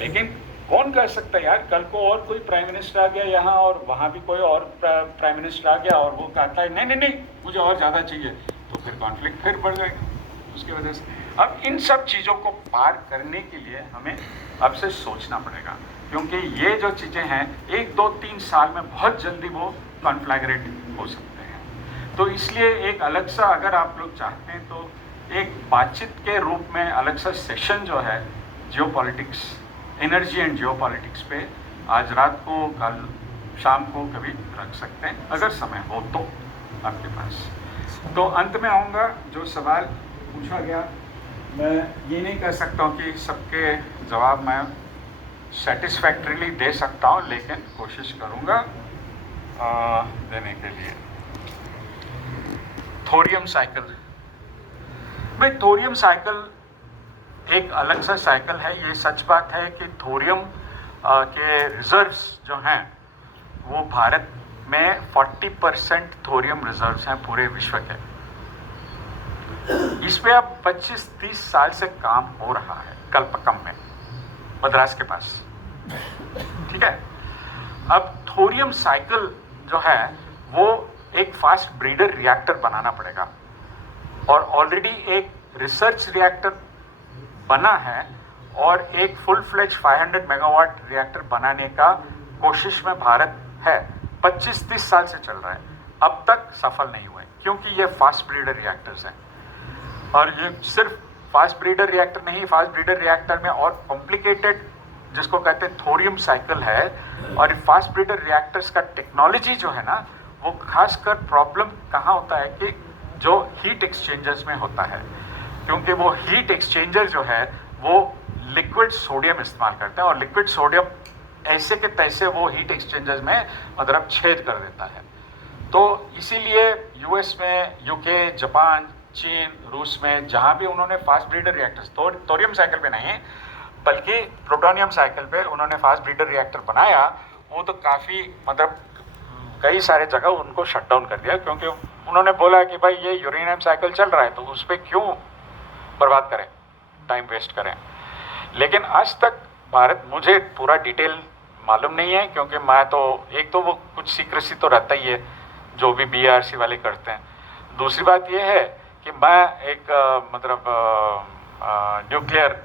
लेकिन कौन कर सकता है यार? कल को और कोई प्राइम मिनिस्टर आ गया यहाँ और वहाँ भी कोई और प्राइम मिनिस्टर आ गया और वो कहता है नहीं नहीं नहीं मुझे और ज़्यादा चाहिए, तो फिर कॉन्फ्लिक्ट फिर बढ़ जाएगा उसकी वजह से। अब इन सब चीज़ों को पार करने के लिए हमें अब से सोचना पड़ेगा, क्योंकि ये जो चीज़ें हैं 1-2-3 साल में बहुत जल्दी वो कॉन्फ्लैग्रेट हो सकते हैं। तो इसलिए एक अलग सा, अगर आप लोग चाहते हैं तो एक बातचीत के रूप में अलग सा सेशन जो है जियोपॉलिटिक्स, एनर्जी एंड जियोपॉलिटिक्स पे आज रात को, कल शाम को कभी रख सकते हैं अगर समय हो तो आपके पास। तो अंत में आऊँगा, जो सवाल पूछा गया मैं ये नहीं कह सकता हूँ कि सबके जवाब मैं सेटिस्फैक्टरीली दे सकता हूँ, लेकिन कोशिश करूँगा देने के लिए। थोरियम साइकिल, भाई थोरियम साइकिल एक अलग सा साइकिल है। ये सच बात है कि थोरियम के रिजर्व्स जो हैं वो भारत में 40% थोरियम रिजर्व्स हैं पूरे विश्व के। इस पे अब 25-30 साल से काम हो रहा है कल्पकम में, मद्रास के पास, ठीक है। अब थोरियम साइकिल जो है वो एक फास्ट ब्रीडर रिएक्टर बनाना पड़ेगा, और ऑलरेडी एक रिसर्च रिएक्टर बना है और एक फुल फ्लेज 500 मेगावाट रिएक्टर बनाने का कोशिश में भारत है। 25-30 साल से चल रहा है, अब तक सफल नहीं हुए, क्योंकि ये फास्ट ब्रीडर रिएक्टर्स हैं। और ये सिर्फ फास्ट ब्रीडर रिएक्टर नहीं, फास्ट ब्रीडर रिएक्टर में और कॉम्प्लिकेटेड जिसको कहते हैं थोरियम साइकिल है। और फास्ट ब्रीडर रिएक्टर्स का टेक्नोलॉजी जो है ना, वो खासकर प्रॉब्लम कहाँ होता है कि जो हीट एक्सचेंजर्स में होता है, क्योंकि वो हीट एक्सचेंजर जो है वो लिक्विड सोडियम इस्तेमाल करते हैं, और लिक्विड सोडियम ऐसे के तैसे वो हीट एक्सचेंजर्स में मतलब छेद कर देता है। तो इसीलिए यूएस में, यूके, जापान, चीन, रूस में जहाँ भी उन्होंने fast breeder reactors, thorium cycle पे नहीं बल्कि प्लूटोनियम साइकिल पे उन्होंने फास्ट ब्रीडर रिएक्टर बनाया, वो तो काफ़ी मतलब कई सारे जगह उनको शट डाउन कर दिया, क्योंकि उन्होंने बोला कि भाई ये यूरेनियम साइकिल चल रहा है तो उस पर क्यों बर्बाद करें, टाइम वेस्ट करें। लेकिन आज तक भारत, मुझे पूरा डिटेल मालूम नहीं है, क्योंकि मैं तो एक तो वो कुछ सीक्रेसी तो रहता ही है जो भी BRC वाले करते हैं। दूसरी बात ये है कि मैं एक मतलब न्यूक्लियर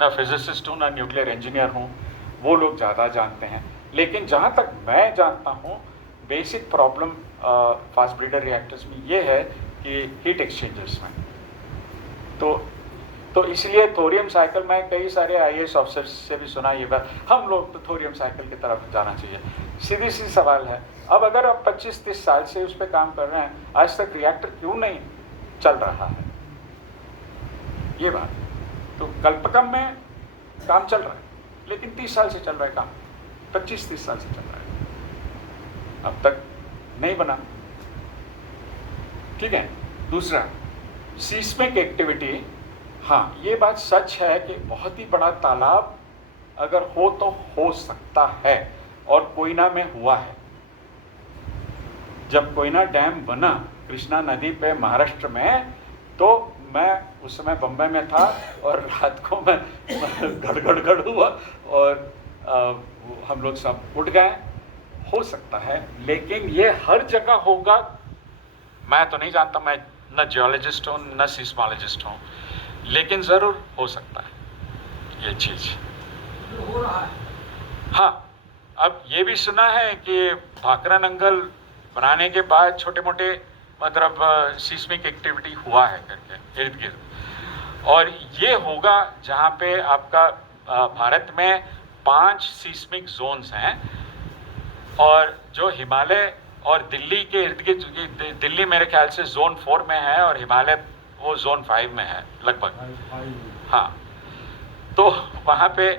ना फिजिसिस्ट हूँ ना न्यूक्लियर इंजीनियर हूँ, वो लोग ज़्यादा जानते हैं। लेकिन जहाँ तक मैं जानता हूँ basic problem fast breeder reactors में ये है कि हीट एक्सचेंजर्स में, तो इसलिए थोरियम साइकिल में कई सारे IAS ऑफिसर्स से भी सुना ये बात, हम लोग तो थोरियम साइकिल की तरफ जाना चाहिए। सीधी सी सवाल है, अब अगर आप 25-30 साल से उस पर काम कर रहे हैं, आज तक रिएक्टर क्यों नहीं चल रहा है? ये बात तो कल्पकम में काम चल रहा है, लेकिन 30 साल से चल रहा है काम, 25-30 साल से चल रहा है, अब तक नहीं बना। ठीक है। दूसरा, सीस्मिक एक्टिविटी, हाँ ये बात सच है कि बहुत ही बड़ा तालाब अगर हो तो हो सकता है, और कोयना में हुआ है। जब कोयना डैम बना कृष्णा नदी पे महाराष्ट्र में, तो मैं उस समय बम्बई में था और रात को मैं गड़गड़ हुआ और हम लोग सब उठ गए। हो सकता है, लेकिन ये हर जगह होगा मैं तो नहीं जानता, मैं न जियोलॉजिस्ट हूँ न सीस्मोलॉजिस्ट हूँ, लेकिन ज़रूर हो सकता है ये चीज़। हो रहा है। हाँ, अब ये भी सुना है कि भाखरा नंगल बनाने के बाद छोटे मोटे मतलब सीस्मिक एक्टिविटी हुआ है करके इर्द गिर्द, और ये होगा जहाँ पे आपका भारत में 5 सीस्मिक जोन्स हैं, और जो हिमालय और दिल्ली के इर्द गिर्द, दिल्ली मेरे ख्याल से जोन 4 में है और हिमालय वो जोन 5 में है लगभग। हाँ, तो वहाँ पे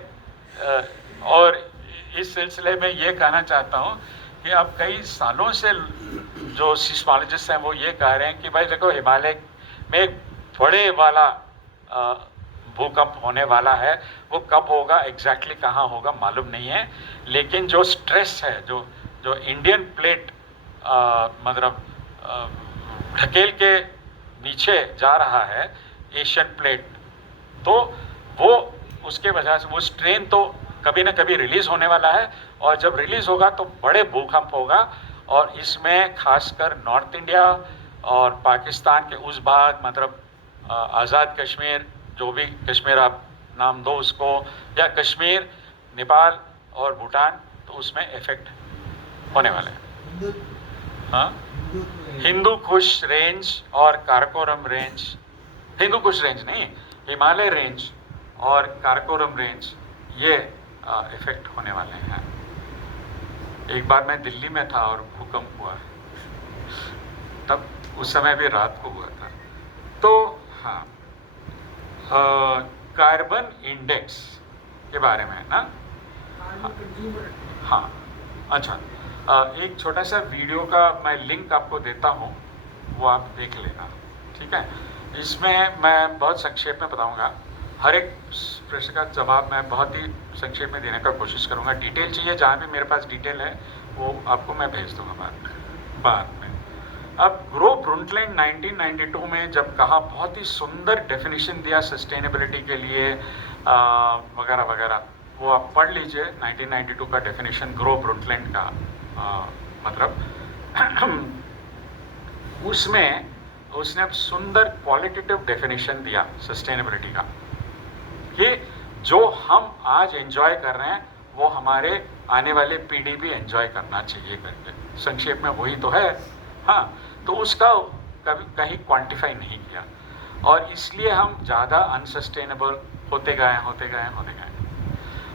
और इस सिलसिले में ये कहना चाहता हूँ कि अब कई सालों से जो सीस्मोलॉजिस्ट हैं वो ये कह रहे हैं कि भाई देखो, हिमालय में एक बड़े वाला भूकंप होने वाला है। वो कब होगा, एग्जैक्टली कहाँ होगा मालूम नहीं है, लेकिन जो स्ट्रेस है, जो इंडियन प्लेट मतलब ढकेल के नीचे जा रहा है एशियन प्लेट, तो वो उसके वजह से वो स्ट्रेन तो कभी ना कभी रिलीज़ होने वाला है, और जब रिलीज़ होगा तो बड़े भूकंप होगा। और इसमें खासकर नॉर्थ इंडिया और पाकिस्तान के उस भाग, मतलब आज़ाद कश्मीर, जो भी कश्मीर आप नाम दो उसको, या कश्मीर, नेपाल और भूटान, तो उसमें इफेक्ट होने वाले हैं। हाँ, हिंदू कुश रेंज और काराकोरम रेंज, हिंदू कुश रेंज नहीं, हिमालय रेंज और काराकोरम रेंज, ये इफेक्ट होने वाले हैं। एक बार मैं दिल्ली में था और भूकंप हुआ, तब उस समय भी रात को हुआ था। तो हाँ, कार्बन इंडेक्स के बारे में ना, हाँ अच्छा, एक छोटा सा वीडियो का मैं लिंक आपको देता हूँ, वो आप देख लेना। ठीक है, इसमें मैं बहुत संक्षेप में बताऊँगा, हर एक प्रश्न का जवाब मैं बहुत ही संक्षेप में देने का कोशिश करूँगा। डिटेल चाहिए, जहाँ भी मेरे पास डिटेल है वो आपको मैं भेज दूँगा बाद में। अब ग्रो ब्रुंटलैंड 1992 में जब कहा, बहुत ही सुंदर डेफिनेशन दिया सस्टेनेबिलिटी के लिए वगैरह वगैरह, वो आप पढ़ लीजिए 1992 का डेफिनेशन ग्रो ब्रुंटलैंड का। मतलब उसमें उसने सुंदर क्वालिटेटिव डेफिनेशन दिया सस्टेनेबिलिटी का, कि जो हम आज एंजॉय कर रहे हैं वो हमारे आने वाले पीढ़ी भी एंजॉय करना चाहिए करके। संक्षेप में वही तो है। हाँ, तो उसका कभी कहीं क्वांटिफाई नहीं किया, और इसलिए हम ज़्यादा अनसस्टेनेबल होते गए।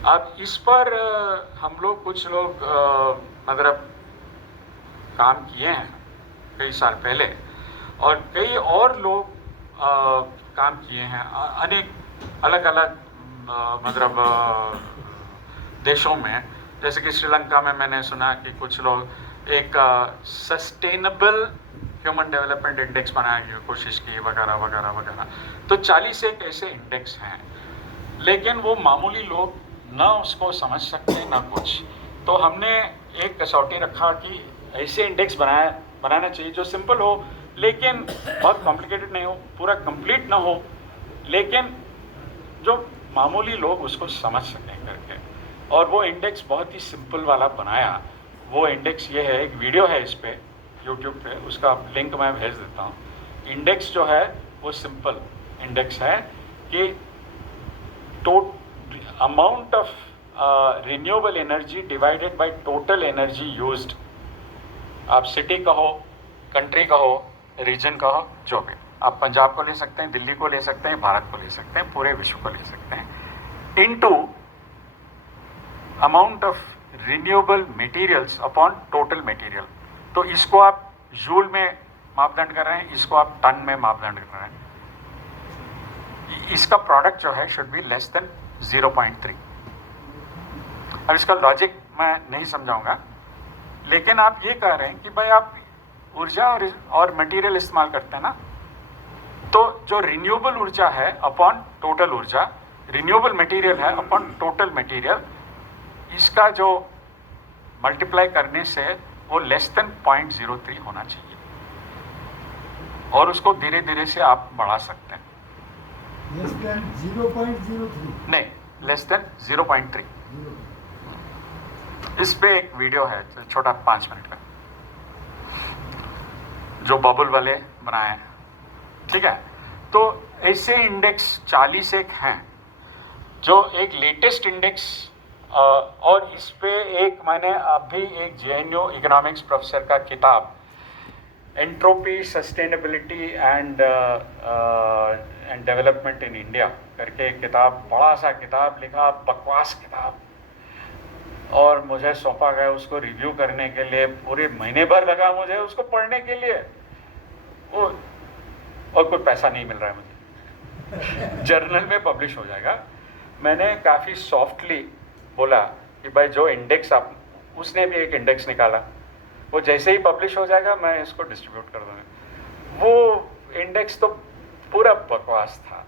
अब इस पर हम लोग, कुछ लोग मतलब काम किए हैं कई साल पहले, और कई और लोग काम किए हैं अनेक अलग अलग मतलब देशों में। जैसे कि श्रीलंका में मैंने सुना कि कुछ लोग एक सस्टेनेबल ह्यूमन डेवलपमेंट इंडेक्स बनाने की कोशिश की, वगैरह वगैरह वगैरह। तो 40 एक ऐसे इंडेक्स हैं, लेकिन वो मामूली लोग ना उसको समझ सकते ना कुछ। तो हमने एक कसौटी रखा कि ऐसे इंडेक्स बनाना चाहिए जो सिंपल हो, लेकिन बहुत कॉम्प्लिकेटेड नहीं हो, पूरा कंप्लीट ना हो, लेकिन जो मामूली लोग उसको समझ सकें करके। और वो इंडेक्स बहुत ही सिंपल वाला बनाया। वो इंडेक्स ये है, एक वीडियो है इस पे यूट्यूब पे, उसका लिंक मैं भेज देता हूँ। इंडेक्स जो है वो सिंपल इंडेक्स है कि amount of renewable energy divided by total energy used. आप सिटी कहो, कंट्री कहो, रीजन कहो, जो भी, आप पंजाब को ले सकते हैं, दिल्ली को ले सकते हैं, भारत को ले सकते हैं, पूरे विश्व को ले सकते हैं, into amount of renewable materials upon total material. तो इसको आप जूल में मापदंड कर रहे हैं, इसको आप टन में मापदंड कर रहे हैं। इसका प्रोडक्ट जो है शुड बी लेस देन 0.3। अब इसका लॉजिक मैं नहीं समझाऊंगा, लेकिन आप ये कह रहे हैं कि भाई आप ऊर्जा और मटेरियल इस्तेमाल करते हैं ना, तो जो रिन्यूएबल ऊर्जा है अपॉन टोटल ऊर्जा, रिन्यूएबल मटेरियल है अपॉन टोटल मटेरियल, इसका जो मल्टीप्लाई करने से वो लेस देन 0.03 होना चाहिए, और उसको धीरे धीरे से आप बढ़ा सकते हैं। लेस देन 0.03 नहीं, लेस देन 0.3। इस पे एक वीडियो है छोटा 5 मिनट का, जो बबल वाले बनाए हैं, ठीक है। तो ऐसे इंडेक्स 40 एक हैं, जो एक लेटेस्ट इंडेक्स, और इस पे एक मैंने अभी एक JNU इकोनॉमिक्स प्रोफेसर का किताब entropy sustainability and development in India करके एक किताब, बड़ा सा किताब लिखा, बकवास किताब, और मुझे सौंपा गया उसको रिव्यू करने के लिए। पूरे महीने भर लगा मुझे उसको पढ़ने के लिए, वो और कोई पैसा नहीं मिल रहा है मुझे। जर्नल में पब्लिश हो जाएगा। मैंने काफ़ी सॉफ्टली बोला कि भाई जो इंडेक्स आप, उसने भी एक इंडेक्स निकाला, वो जैसे ही पब्लिश हो जाएगा मैं इसको डिस्ट्रीब्यूट कर दूँगा। वो इंडेक्स तो पूरा बकवास था,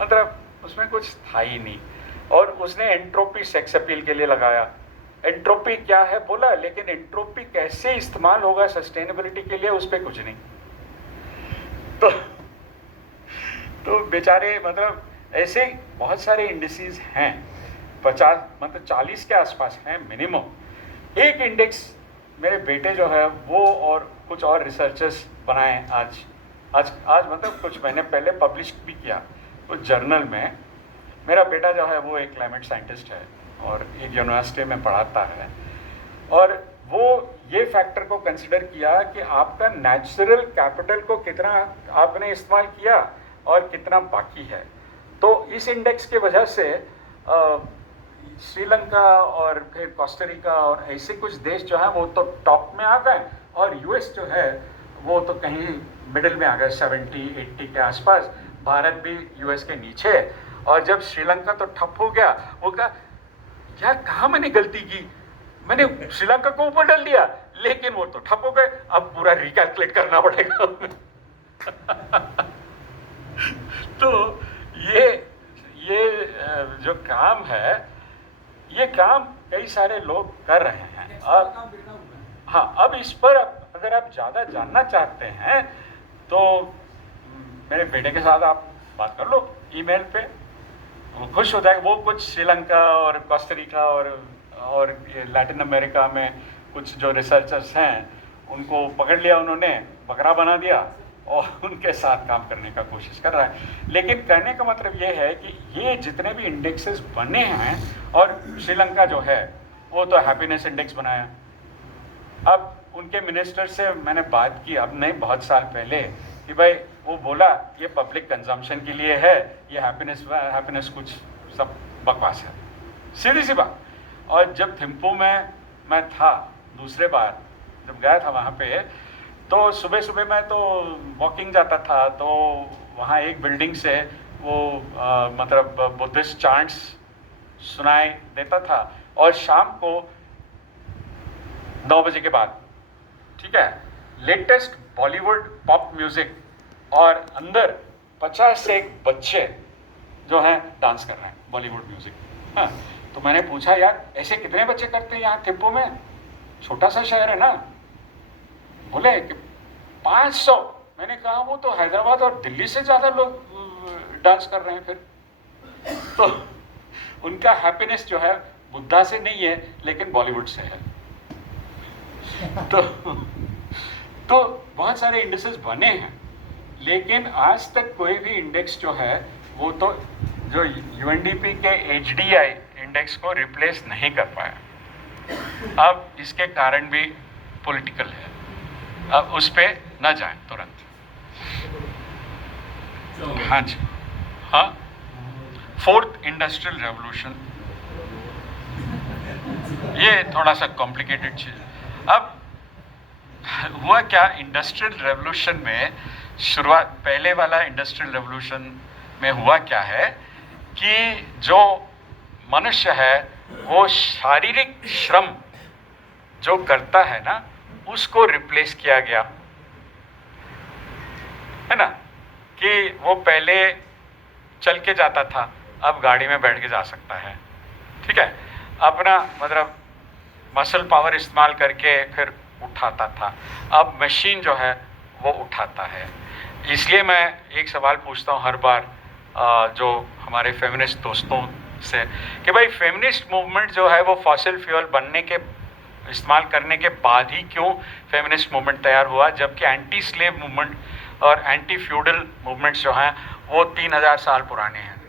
मतलब उसमें कुछ था ही नहीं। और उसने एंट्रोपी सेक्स अपील के लिए लगाया, एंट्रोपी क्या है बोला, लेकिन एंट्रोपी कैसे इस्तेमाल होगा सस्टेनेबिलिटी के लिए, उस पर कुछ नहीं। तो बेचारे, मतलब ऐसे बहुत सारे इंडिसेस हैं, 50 मतलब 40 के आसपास हैं मिनिमम। एक इंडेक्स मेरे बेटे जो है वो और कुछ और रिसर्चर्स बनाए आज मतलब कुछ महीने पहले पब्लिश भी किया कुछ जर्नल में। मेरा बेटा जो है वो एक क्लाइमेट साइंटिस्ट है और एक यूनिवर्सिटी में पढ़ाता है, और वो ये फैक्टर को कंसिडर किया कि आपका नेचुरल कैपिटल को कितना आपने इस्तेमाल किया और कितना बाकी है। तो इस इंडेक्स के वजह से श्रीलंका और फिर कोस्टारिका और ऐसे कुछ देश जो हैं वो तो टॉप में आ गए, और यूएस जो है वो तो कहीं मिडिल में आ गए, 70-80 के आसपास। भारत भी यूएस के नीचे। और जब श्रीलंका तो ठप हो गया, वो कहा यार कहाँ मैंने गलती की, मैंने श्रीलंका को ऊपर डाल दिया, लेकिन वो तो ठप हो गए, अब पूरा रिकैलकुलेट करना पड़ेगा। तो ये जो काम है, ये काम कई सारे लोग कर रहे हैं। और हाँ, अब इस पर अगर आप ज़्यादा जानना चाहते हैं तो मेरे बेटे के साथ आप बात कर लो ईमेल पे, वो खुश हो जाएगा। वो कुछ श्रीलंका और कोस्टारिका और लैटिन अमेरिका में कुछ जो रिसर्चर्स हैं उनको पकड़ लिया उन्होंने, बकरा बना दिया और उनके साथ काम करने का कोशिश कर रहा है। लेकिन कहने का मतलब ये है कि ये जितने भी इंडेक्सेस बने हैं, और श्रीलंका जो है वो तो हैप्पीनेस इंडेक्स बनाया। अब उनके मिनिस्टर से मैंने बात की, अब नहीं बहुत साल पहले, कि भाई वो बोला ये पब्लिक कंजम्पशन के लिए है, ये हैप्पीनेस कुछ सब बकवास है, सीधी सी बात। और जब थिम्पू में मैं था दूसरे बार जब गया था वहाँ पे, तो सुबह सुबह मैं तो वॉकिंग जाता था, तो वहाँ एक बिल्डिंग से वो मतलब बुद्धिस्ट चांट्स सुनाई देता था, और शाम को 9 बजे के बाद, ठीक है, लेटेस्ट बॉलीवुड पॉप म्यूजिक, और अंदर 50 से एक बच्चे जो हैं डांस कर रहे हैं बॉलीवुड म्यूजिक। हाँ, तो मैंने पूछा यार ऐसे कितने बच्चे करते हैं यहाँ थिम्पू में, छोटा सा शहर है ना। बोले कि 500। मैंने कहा वो तो हैदराबाद और दिल्ली से ज़्यादा लोग डांस कर रहे हैं फिर। तो उनका हैप्पीनेस जो है बुद्धा से नहीं है, लेकिन बॉलीवुड से है। तो बहुत सारे इंडेक्सेस बने हैं, लेकिन आज तक कोई भी इंडेक्स जो है वो तो जो यूएनडीपी के HDI इंडेक्स को रिप्लेस नहीं कर पाया। अब इसके कारण भी पॉलिटिकल है, अब उस पे न जाएं तुरंत। हाँ जी, हाँ, 4th इंडस्ट्रियल रेवोल्यूशन, ये थोड़ा सा कॉम्प्लिकेटेड चीज। अब हुआ क्या, इंडस्ट्रियल रेवोल्यूशन में शुरुआत, पहले वाला इंडस्ट्रियल रेवोल्यूशन में हुआ क्या है कि जो मनुष्य है वो शारीरिक श्रम जो करता है ना उसको रिप्लेस किया गया, है ना, कि वो पहले चल के जाता था, अब गाड़ी में बैठ के जा सकता है, ठीक है, अपना मतलब मसल पावर इस्तेमाल करके फिर उठाता था, अब मशीन जो है वो उठाता है। इसलिए मैं एक सवाल पूछता हूँ हर बार जो हमारे फेमिनिस्ट दोस्तों से कि भाई फेमिनिस्ट मूवमेंट जो है वो फॉसिल फ्यूल बनने के इस्तेमाल करने के बाद ही क्यों फेमिनिस्ट मूवमेंट तैयार हुआ, जबकि एंटी स्लेव मूवमेंट और एंटी फ्यूडल मूवमेंट्स जो हैं वो 3000 साल पुराने हैं।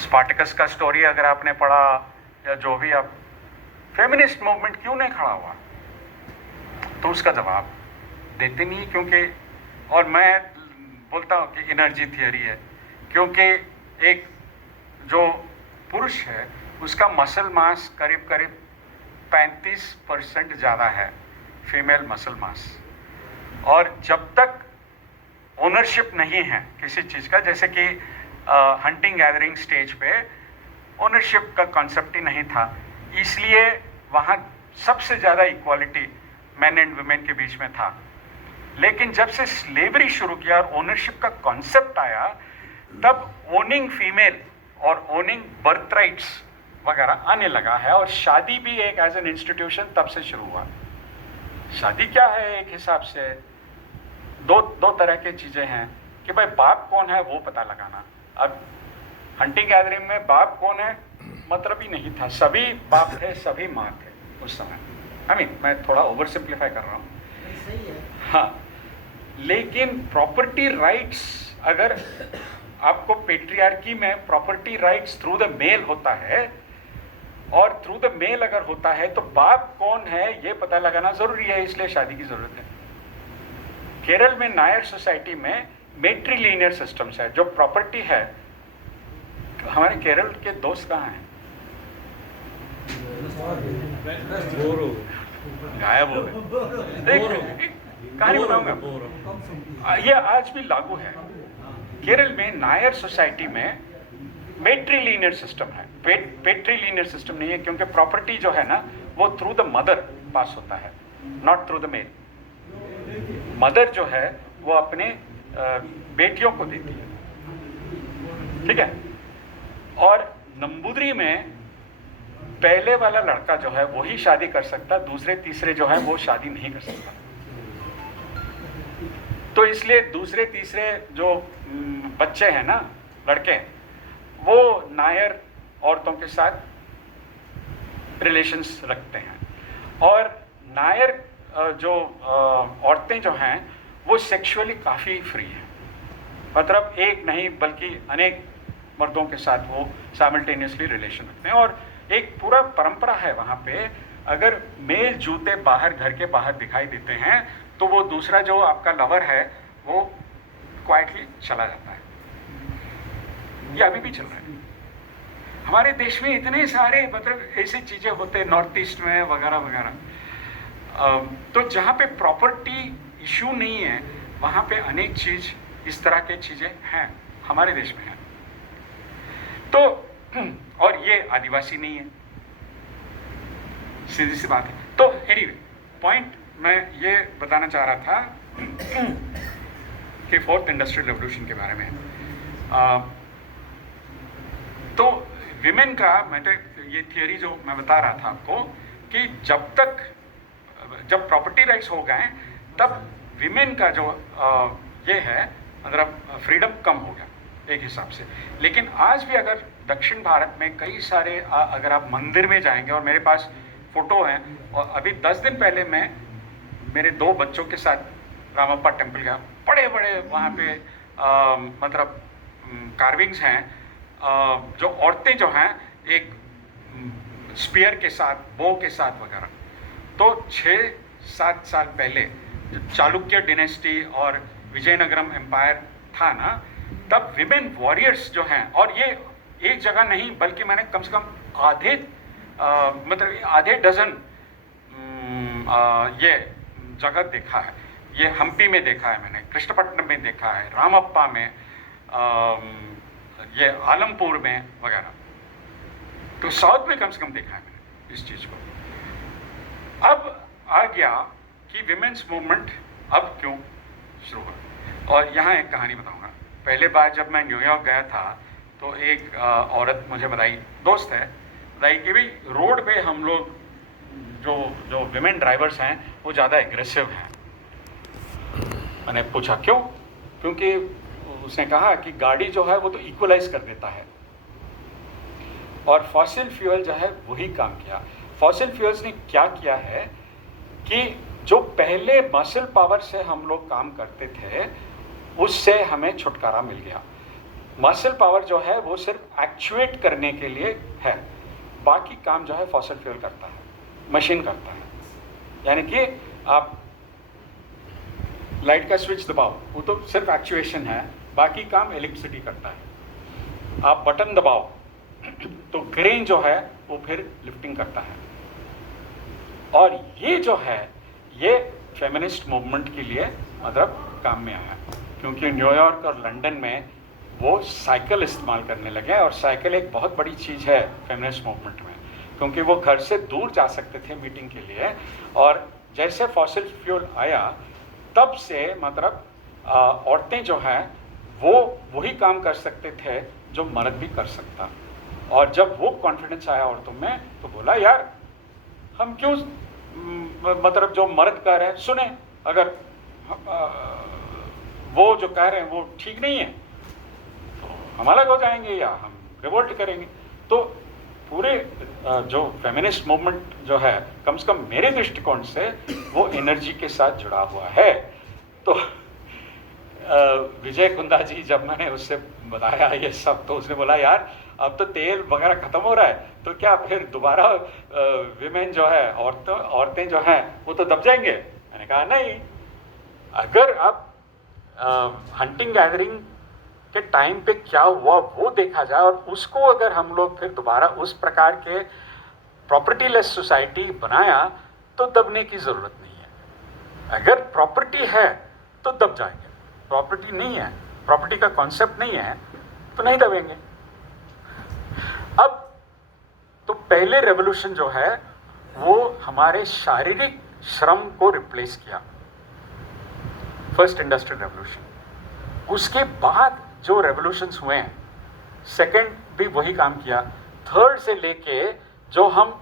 स्पार्टकस का स्टोरी अगर आपने पढ़ा या जो भी, आप फेमिनिस्ट मूवमेंट क्यों नहीं खड़ा हुआ, तो उसका जवाब देते नहीं, क्योंकि और मैं बोलता हूँ कि एनर्जी थियरी है, क्योंकि एक जो पुरुष है उसका मसल मास करीब करीब 35% ज़्यादा है फीमेल मसल मास, और जब तक ओनरशिप नहीं है किसी चीज़ का, जैसे कि हंटिंग गैदरिंग स्टेज पे ओनरशिप का कॉन्सेप्ट ही नहीं था, इसलिए वहाँ सबसे ज़्यादा इक्वालिटी मैन एंड वुमेन के बीच में था। लेकिन जब से स्लेवरी शुरू किया और ओनरशिप का कॉन्सेप्ट आया, तब ओनिंग फीमेल और ओनिंग बर्थ राइट्स वगैरह आने लगा है, और शादी भी एक एज एन इंस्टीट्यूशन तब से शुरू हुआ। शादी क्या है, एक हिसाब से दो तरह की चीज़ें हैं कि भाई बाप कौन है वो पता लगाना। अब हंटिंग गैदरिंग में बाप कौन है मतलब ही नहीं था, सभी बाप थे, सभी माँ थे उस समय। मैं थोड़ा ओवर सिंप्लीफाई कर रहा हूँ, हाँ, लेकिन प्रॉपर्टी राइट्स, अगर आपको पेट्रियार्की में property rights through the male होता है, और थ्रू द मेल अगर होता है तो बाप कौन है ये पता लगाना जरूरी है, इसलिए शादी की जरूरत है। केरल में नायर सोसाइटी में मेट्रीलिनियर सिस्टम्स है, जो प्रॉपर्टी है। हमारे केरल के दोस्त कहाँ हैं? गायब हो गए। कहानी बताऊंगा, ये आज भी लागू है। केरल में नायर सोसाइटी में मेट्रीलिनियर सिस्टम है। पेट्रीलिनियर सिस्टम नहीं है, क्योंकि प्रॉपर्टी जो है ना वो थ्रू द मदर पास होता है, not through the male. Mother जो है वो अपने बेटियों को देती है, ठीक है। और नंबूदरी में पहले वाला लड़का जो है वही शादी कर सकता, दूसरे तीसरे जो है वो शादी नहीं कर सकता। तो इसलिए दूसरे तीसरे जो बच्चे हैं ना, लड़के, वो नायर औरतों के साथ रिलेशंस रखते हैं। और नायर जो औरतें जो हैं वो सेक्सुअली काफ़ी फ्री हैं, मतलब एक नहीं बल्कि अनेक मर्दों के साथ वो साइमल्टेनियसली रिलेशन रखते हैं। और एक पूरा परंपरा है वहाँ पे, अगर मेल जूते बाहर घर के बाहर दिखाई देते हैं तो वो दूसरा जो आपका लवर है वो क्वाइटली चला जाता है। ये अभी भी चल रहा है हमारे देश में, इतने सारे मतलब ऐसी चीज़ें होते हैं नॉर्थ ईस्ट में वगैरह वगैरह। तो जहाँ पे प्रॉपर्टी इशू नहीं है वहाँ पे अनेक चीज़ इस तरह के चीज़ें हैं, हमारे देश में हैं। तो और ये आदिवासी नहीं है, सीधी सी बात है। तो एनीवे पॉइंट मैं ये बताना चाह रहा था कि फोर्थ इंडस्ट्रियल रेवोल्यूशन के बारे में। तो विमेन का मैं ये थियरी जो मैं बता रहा था आपको कि जब प्रॉपर्टी राइट्स हो गए तब विमेन का जो ये है मतलब फ्रीडम कम हो गया एक हिसाब से। लेकिन आज भी अगर दक्षिण भारत में कई सारे अगर आप मंदिर में जाएंगे, और मेरे पास फोटो हैं, और अभी 10 दिन पहले मैं मेरे 2 बच्चों के साथ रामप्पा टेम्पल गया, बड़े बड़े वहाँ पे मतलब कार्विंग्स हैं, जो औरतें जो हैं एक स्पीयर के साथ, बो के साथ वगैरह। तो 6-7 साल पहले चालुक्य डिनेस्टी और विजयनगरम एम्पायर था ना, तब विमेन वॉरियर्स जो हैं, और ये एक जगह नहीं बल्कि मैंने कम से कम आधे डजन ये जगह देखा है। ये हम्पी में देखा है मैंने, कृष्णपट्टनम में देखा है, रामप्पा में, ये आलमपुर में वगैरह। तो साउथ में कम से कम देखा है मैंने इस चीज़ को। अब आ गया कि विमेंस मूवमेंट अब क्यों शुरू हुआ। और यहाँ एक कहानी बताऊंगा। पहले बार जब मैं न्यूयॉर्क गया था तो एक औरत मुझे बताई, दोस्त है, बताई कि भाई रोड पे हम लोग जो विमेन ड्राइवर्स हैं वो ज़्यादा एग्रेसिव हैं। मैंने पूछा क्यों? क्योंकि उसने कहा कि गाड़ी जो है वो तो इक्वलाइज कर देता है, और फॉसिल फ्यूल जो है वही काम किया। फॉसिल फ्यूल्स ने क्या किया है कि जो पहले मसल पावर से हम लोग काम करते थे उससे हमें छुटकारा मिल गया। मसल पावर जो है वो सिर्फ एक्चुएट करने के लिए है, बाकी काम जो है फॉसिल फ्यूल करता है, मशीन करता है। यानी कि आप लाइट का स्विच दबाओ, वो तो सिर्फ एक्चुएशन है, बाकी काम इलेक्ट्रिसिटी करता है। आप बटन दबाओ तो क्रेन जो है वो फिर लिफ्टिंग करता है। और ये जो है ये फेमिनिस्ट मूवमेंट के लिए मतलब काम में आया, क्योंकि न्यूयॉर्क और लंदन में वो साइकिल इस्तेमाल करने लगे, और साइकिल एक बहुत बड़ी चीज़ है फेमिनिस्ट मूवमेंट में, क्योंकि वो घर से दूर जा सकते थे मीटिंग के लिए। और जैसे फॉसिल फ्यूल आया तब से मतलब औरतें जो हैं वो वही काम कर सकते थे जो मर्द भी कर सकता। और जब वो कॉन्फिडेंस आया औरतों में तो बोला यार हम क्यों मतलब जो मर्द कह रहे हैं सुने, अगर वो जो कह रहे हैं वो ठीक नहीं है तो हम अलग हो जाएंगे या हम रिवोल्ट करेंगे। तो पूरे जो फेमिनिस्ट मूवमेंट जो है कम से कम मेरे दृष्टिकोण से वो एनर्जी के साथ जुड़ा हुआ है। तो विजय कुंदा जी जब मैंने उससे बताया ये सब तो उसने बोला यार अब तो तेल वगैरह खत्म हो रहा है तो क्या फिर दोबारा विमेन जो है औरतें जो हैं वो तो दब जाएंगे। मैंने कहा नहीं, अगर आप हंटिंग गैदरिंग के टाइम पे क्या हुआ वो देखा जाए और उसको अगर हम लोग फिर दोबारा उस प्रकार के प्रॉपर्टी लेस सोसाइटी बनाया तो दबने की ज़रूरत नहीं है। अगर प्रॉपर्टी है तो दब जाएंगे, प्रॉपर्टी नहीं है, प्रॉपर्टी का कॉन्सेप्ट नहीं है तो नहीं दबेंगे। अब तो पहले रेवोल्यूशन जो है वो हमारे शारीरिक श्रम को रिप्लेस किया, फर्स्ट इंडस्ट्रियल रेवोल्यूशन। उसके बाद जो रेवोल्यूशंस हुए हैं सेकंड भी वही काम किया, थर्ड से लेके जो हम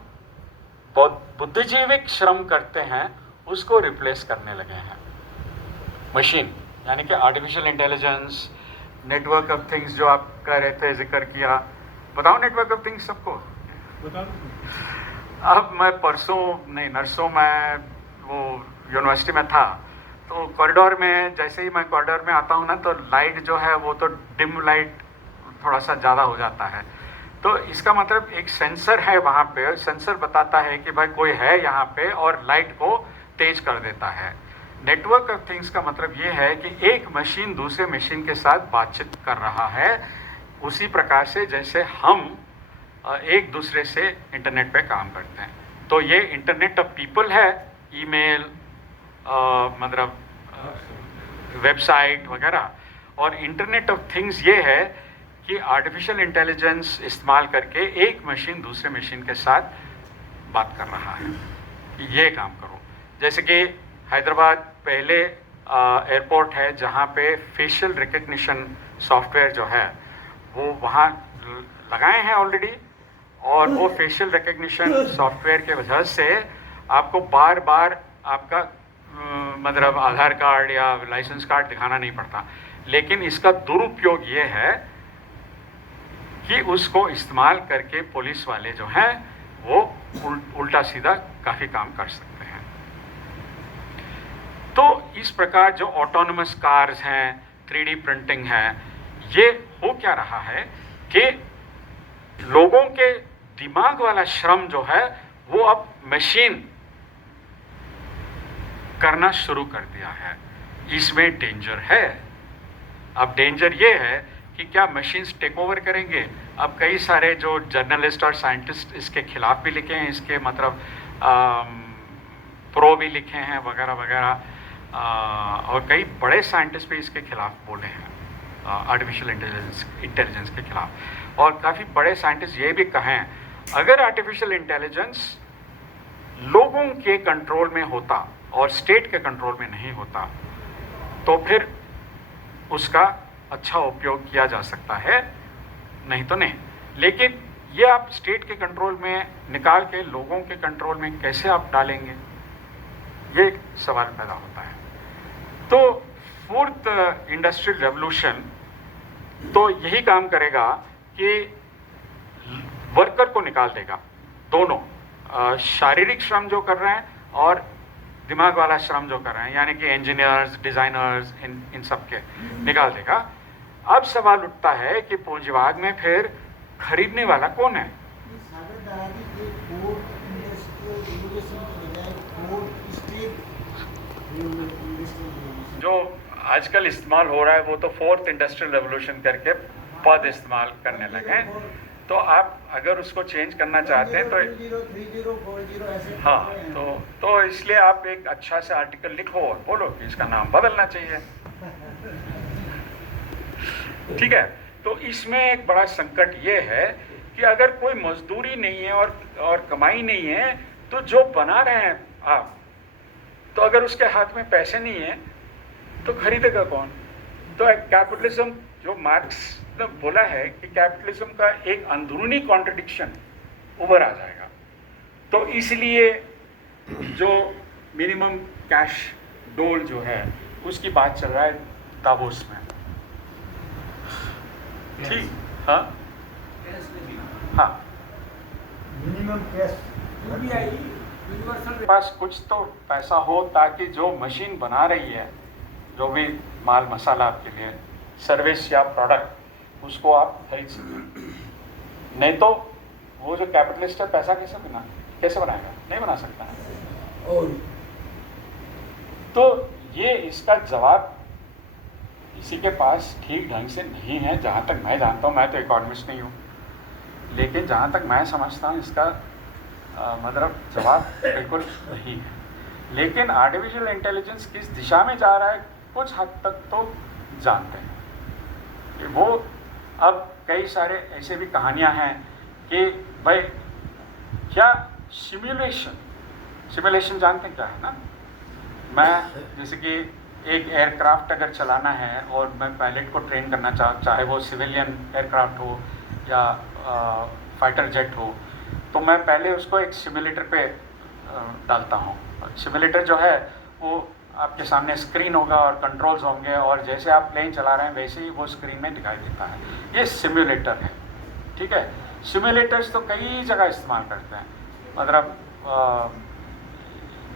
बुद्धिजीविक श्रम करते हैं उसको रिप्लेस करने लगे हैं मशीन, यानी कि artificial intelligence, network of things जो आप कह रहे थे, जिक्र किया। बताओ नेटवर्क ऑफ थिंग्स सबको बता। अब मैं नरसों में वो यूनिवर्सिटी में था तो कॉरिडोर में जैसे ही मैं कॉरिडोर में आता हूँ ना तो लाइट जो है वो तो डिम लाइट थोड़ा सा ज़्यादा हो जाता है। तो इसका मतलब एक सेंसर है वहाँ पे, सेंसर बताता है कि भाई कोई है यहाँ पे और लाइट को तेज कर देता है। नेटवर्क ऑफ थिंग्स का मतलब ये है कि एक मशीन दूसरे मशीन के साथ बातचीत कर रहा है, उसी प्रकार से जैसे हम एक दूसरे से इंटरनेट पे काम करते हैं। तो ये इंटरनेट ऑफ पीपल है, ईमेल मतलब वेबसाइट वगैरह, और इंटरनेट ऑफ थिंग्स ये है कि आर्टिफिशियल इंटेलिजेंस इस्तेमाल करके एक मशीन दूसरे मशीन के साथ बात कर रहा है कि ये काम करो। जैसे कि हैदराबाद पहले एयरपोर्ट है जहाँ पे फेशियल रिकग्निशन सॉफ्टवेयर जो है वो वहाँ लगाए हैं ऑलरेडी, और वो फेशियल रिकग्निशन सॉफ्टवेयर के वजह से आपको बार बार आपका मतलब आधार कार्ड या लाइसेंस कार्ड दिखाना नहीं पड़ता। लेकिन इसका दुरुपयोग ये है कि उसको इस्तेमाल करके पुलिस वाले जो हैं वो उल्टा सीधा काफ़ी काम कर सकते हैं। तो इस प्रकार जो ऑटोनमस कार्स हैं, 3D प्रिंटिंग है, ये हो क्या रहा है कि लोगों के दिमाग वाला श्रम जो है वो अब मशीन करना शुरू कर दिया है। इसमें डेंजर है। अब डेंजर ये है कि क्या मशीन्स टेक ओवर करेंगे। अब कई सारे जो जर्नलिस्ट और साइंटिस्ट इसके खिलाफ भी लिखे हैं, इसके मतलब प्रो भी लिखे हैं वगैरह वगैरह, और कई बड़े साइंटिस्ट भी इसके खिलाफ बोले हैं आर्टिफिशियल इंटेलिजेंस के खिलाफ। और काफ़ी बड़े साइंटिस्ट ये भी कहें अगर आर्टिफिशियल इंटेलिजेंस लोग लोगों के कंट्रोल में होता और स्टेट के कंट्रोल में नहीं होता तो फिर उसका अच्छा उपयोग किया जा सकता है, नहीं तो नहीं। लेकिन ये आप स्टेट के कंट्रोल में निकाल के लोगों के कंट्रोल में कैसे आप डालेंगे, ये एक सवाल पैदा होता है। तो फोर्थ इंडस्ट्रियल रेवोल्यूशन तो यही काम करेगा कि वर्कर को निकाल देगा, दोनों शारीरिक श्रम जो कर रहे हैं और दिमाग वाला श्रम जो कर रहे हैं, यानी कि इंजीनियर्स, डिजाइनर्स, इन सब के निकाल देगा। अब सवाल उठता है कि पूंजीवाद में फिर खरीदने वाला कौन है? जो आजकल इस्तेमाल हो रहा है वो तो फोर्थ इंडस्ट्रियल रेवोल्यूशन करके पद इस्तेमाल करने लगे हैं। तो आप अगर उसको चेंज करना चाहते हैं तो हाँ, तो इसलिए आप एक अच्छा सा आर्टिकल लिखो और बोलो कि इसका नाम बदलना चाहिए। ठीक है। तो इसमें एक बड़ा संकट ये है कि अगर कोई मजदूरी नहीं है और कमाई नहीं है तो जो बना रहे हैं आप, तो अगर उसके हाथ में पैसे नहीं है तो खरीदेगा कौन? तो कैपिटलिज्म जो मार्क्स ने बोला है कि कैपिटलिज्म का एक अंदरूनी कॉन्ट्रडिक्शन उभर आ जाएगा। तो इसलिए जो मिनिमम कैश डोल जो है उसकी बात चल रहा है दावोस में। ठीक, हाँ हाँ, मिनिमम कैश पास कुछ तो पैसा हो ताकि जो मशीन बना रही है, जो भी माल मसाला आपके लिए सर्विस या प्रोडक्ट, उसको आप खरीद सकें। नहीं तो वो जो कैपिटलिस्ट है पैसा कैसे बनाएगा? नहीं बना सकता है। और तो ये इसका जवाब किसी के पास ठीक ढंग से नहीं है, जहाँ तक मैं जानता हूँ। मैं तो इकोनॉमिस्ट नहीं हूँ, लेकिन जहाँ तक मैं समझता हूँ इसका मतलब जवाब बिल्कुल नहीं है। लेकिन आर्टिफिशियल इंटेलिजेंस किस दिशा में जा रहा है कुछ हद तक तो जानते हैं कि वो अब कई सारे ऐसे भी कहानियां हैं कि भाई क्या सिमुलेशन जानते हैं क्या है ना? मैं जैसे कि एक एयरक्राफ्ट अगर चलाना है और मैं पायलट को ट्रेन करना चाहे वो सिविलियन एयरक्राफ्ट हो या फाइटर जेट हो, तो मैं पहले उसको एक सिमुलेटर पे डालता हूँ। सिमुलेटर जो है वो आपके सामने स्क्रीन होगा और कंट्रोल्स होंगे और जैसे आप प्लेन चला रहे हैं वैसे ही वो स्क्रीन में दिखाई देता है। ये सिमुलेटर है। ठीक है। सिमुलेटर्स तो कई जगह इस्तेमाल करते हैं, मतलब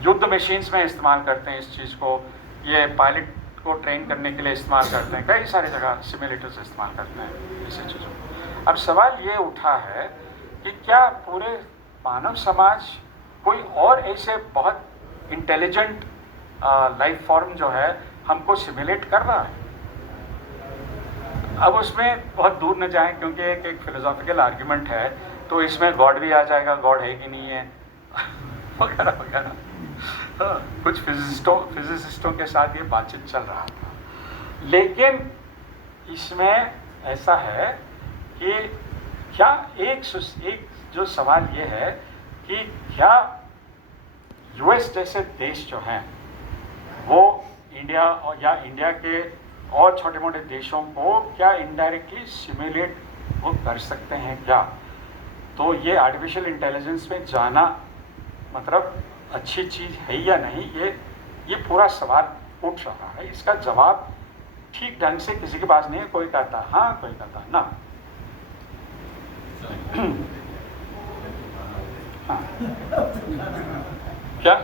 युद्ध मशीन्स में इस्तेमाल करते हैं इस चीज़ को, ये पायलट को ट्रेन करने के लिए इस्तेमाल करते हैं, कई सारी जगह सिमुलेटर्स इस्तेमाल करते हैं इसी चीज़ों को। अब सवाल ये उठा है कि क्या पूरे मानव समाज कोई और ऐसे बहुत इंटेलिजेंट लाइफ फॉर्म जो है हमको सिमुलेट कर रहा है? अब उसमें बहुत दूर न जाएं क्योंकि एक फिलोसॉफिकल आर्ग्यूमेंट है, तो इसमें गॉड भी आ जाएगा, गॉड है कि नहीं है वगैरह वगैरह। हाँ, कुछ फिजिसिस्टों के साथ ये बातचीत चल रहा था। लेकिन इसमें ऐसा है कि क्या एक जो सवाल ये है कि क्या यूएस जैसे देश जो हैं वो इंडिया और या इंडिया के और छोटे मोटे देशों को क्या इनडायरेक्टली सिमुलेट वो कर सकते हैं क्या? तो ये आर्टिफिशियल इंटेलिजेंस में जाना मतलब अच्छी चीज़ है या नहीं, ये पूरा सवाल उठ रहा है। इसका जवाब ठीक ढंग से किसी के पास नहीं है। कोई कहता हाँ, कोई कहता ना। हाँ। क्या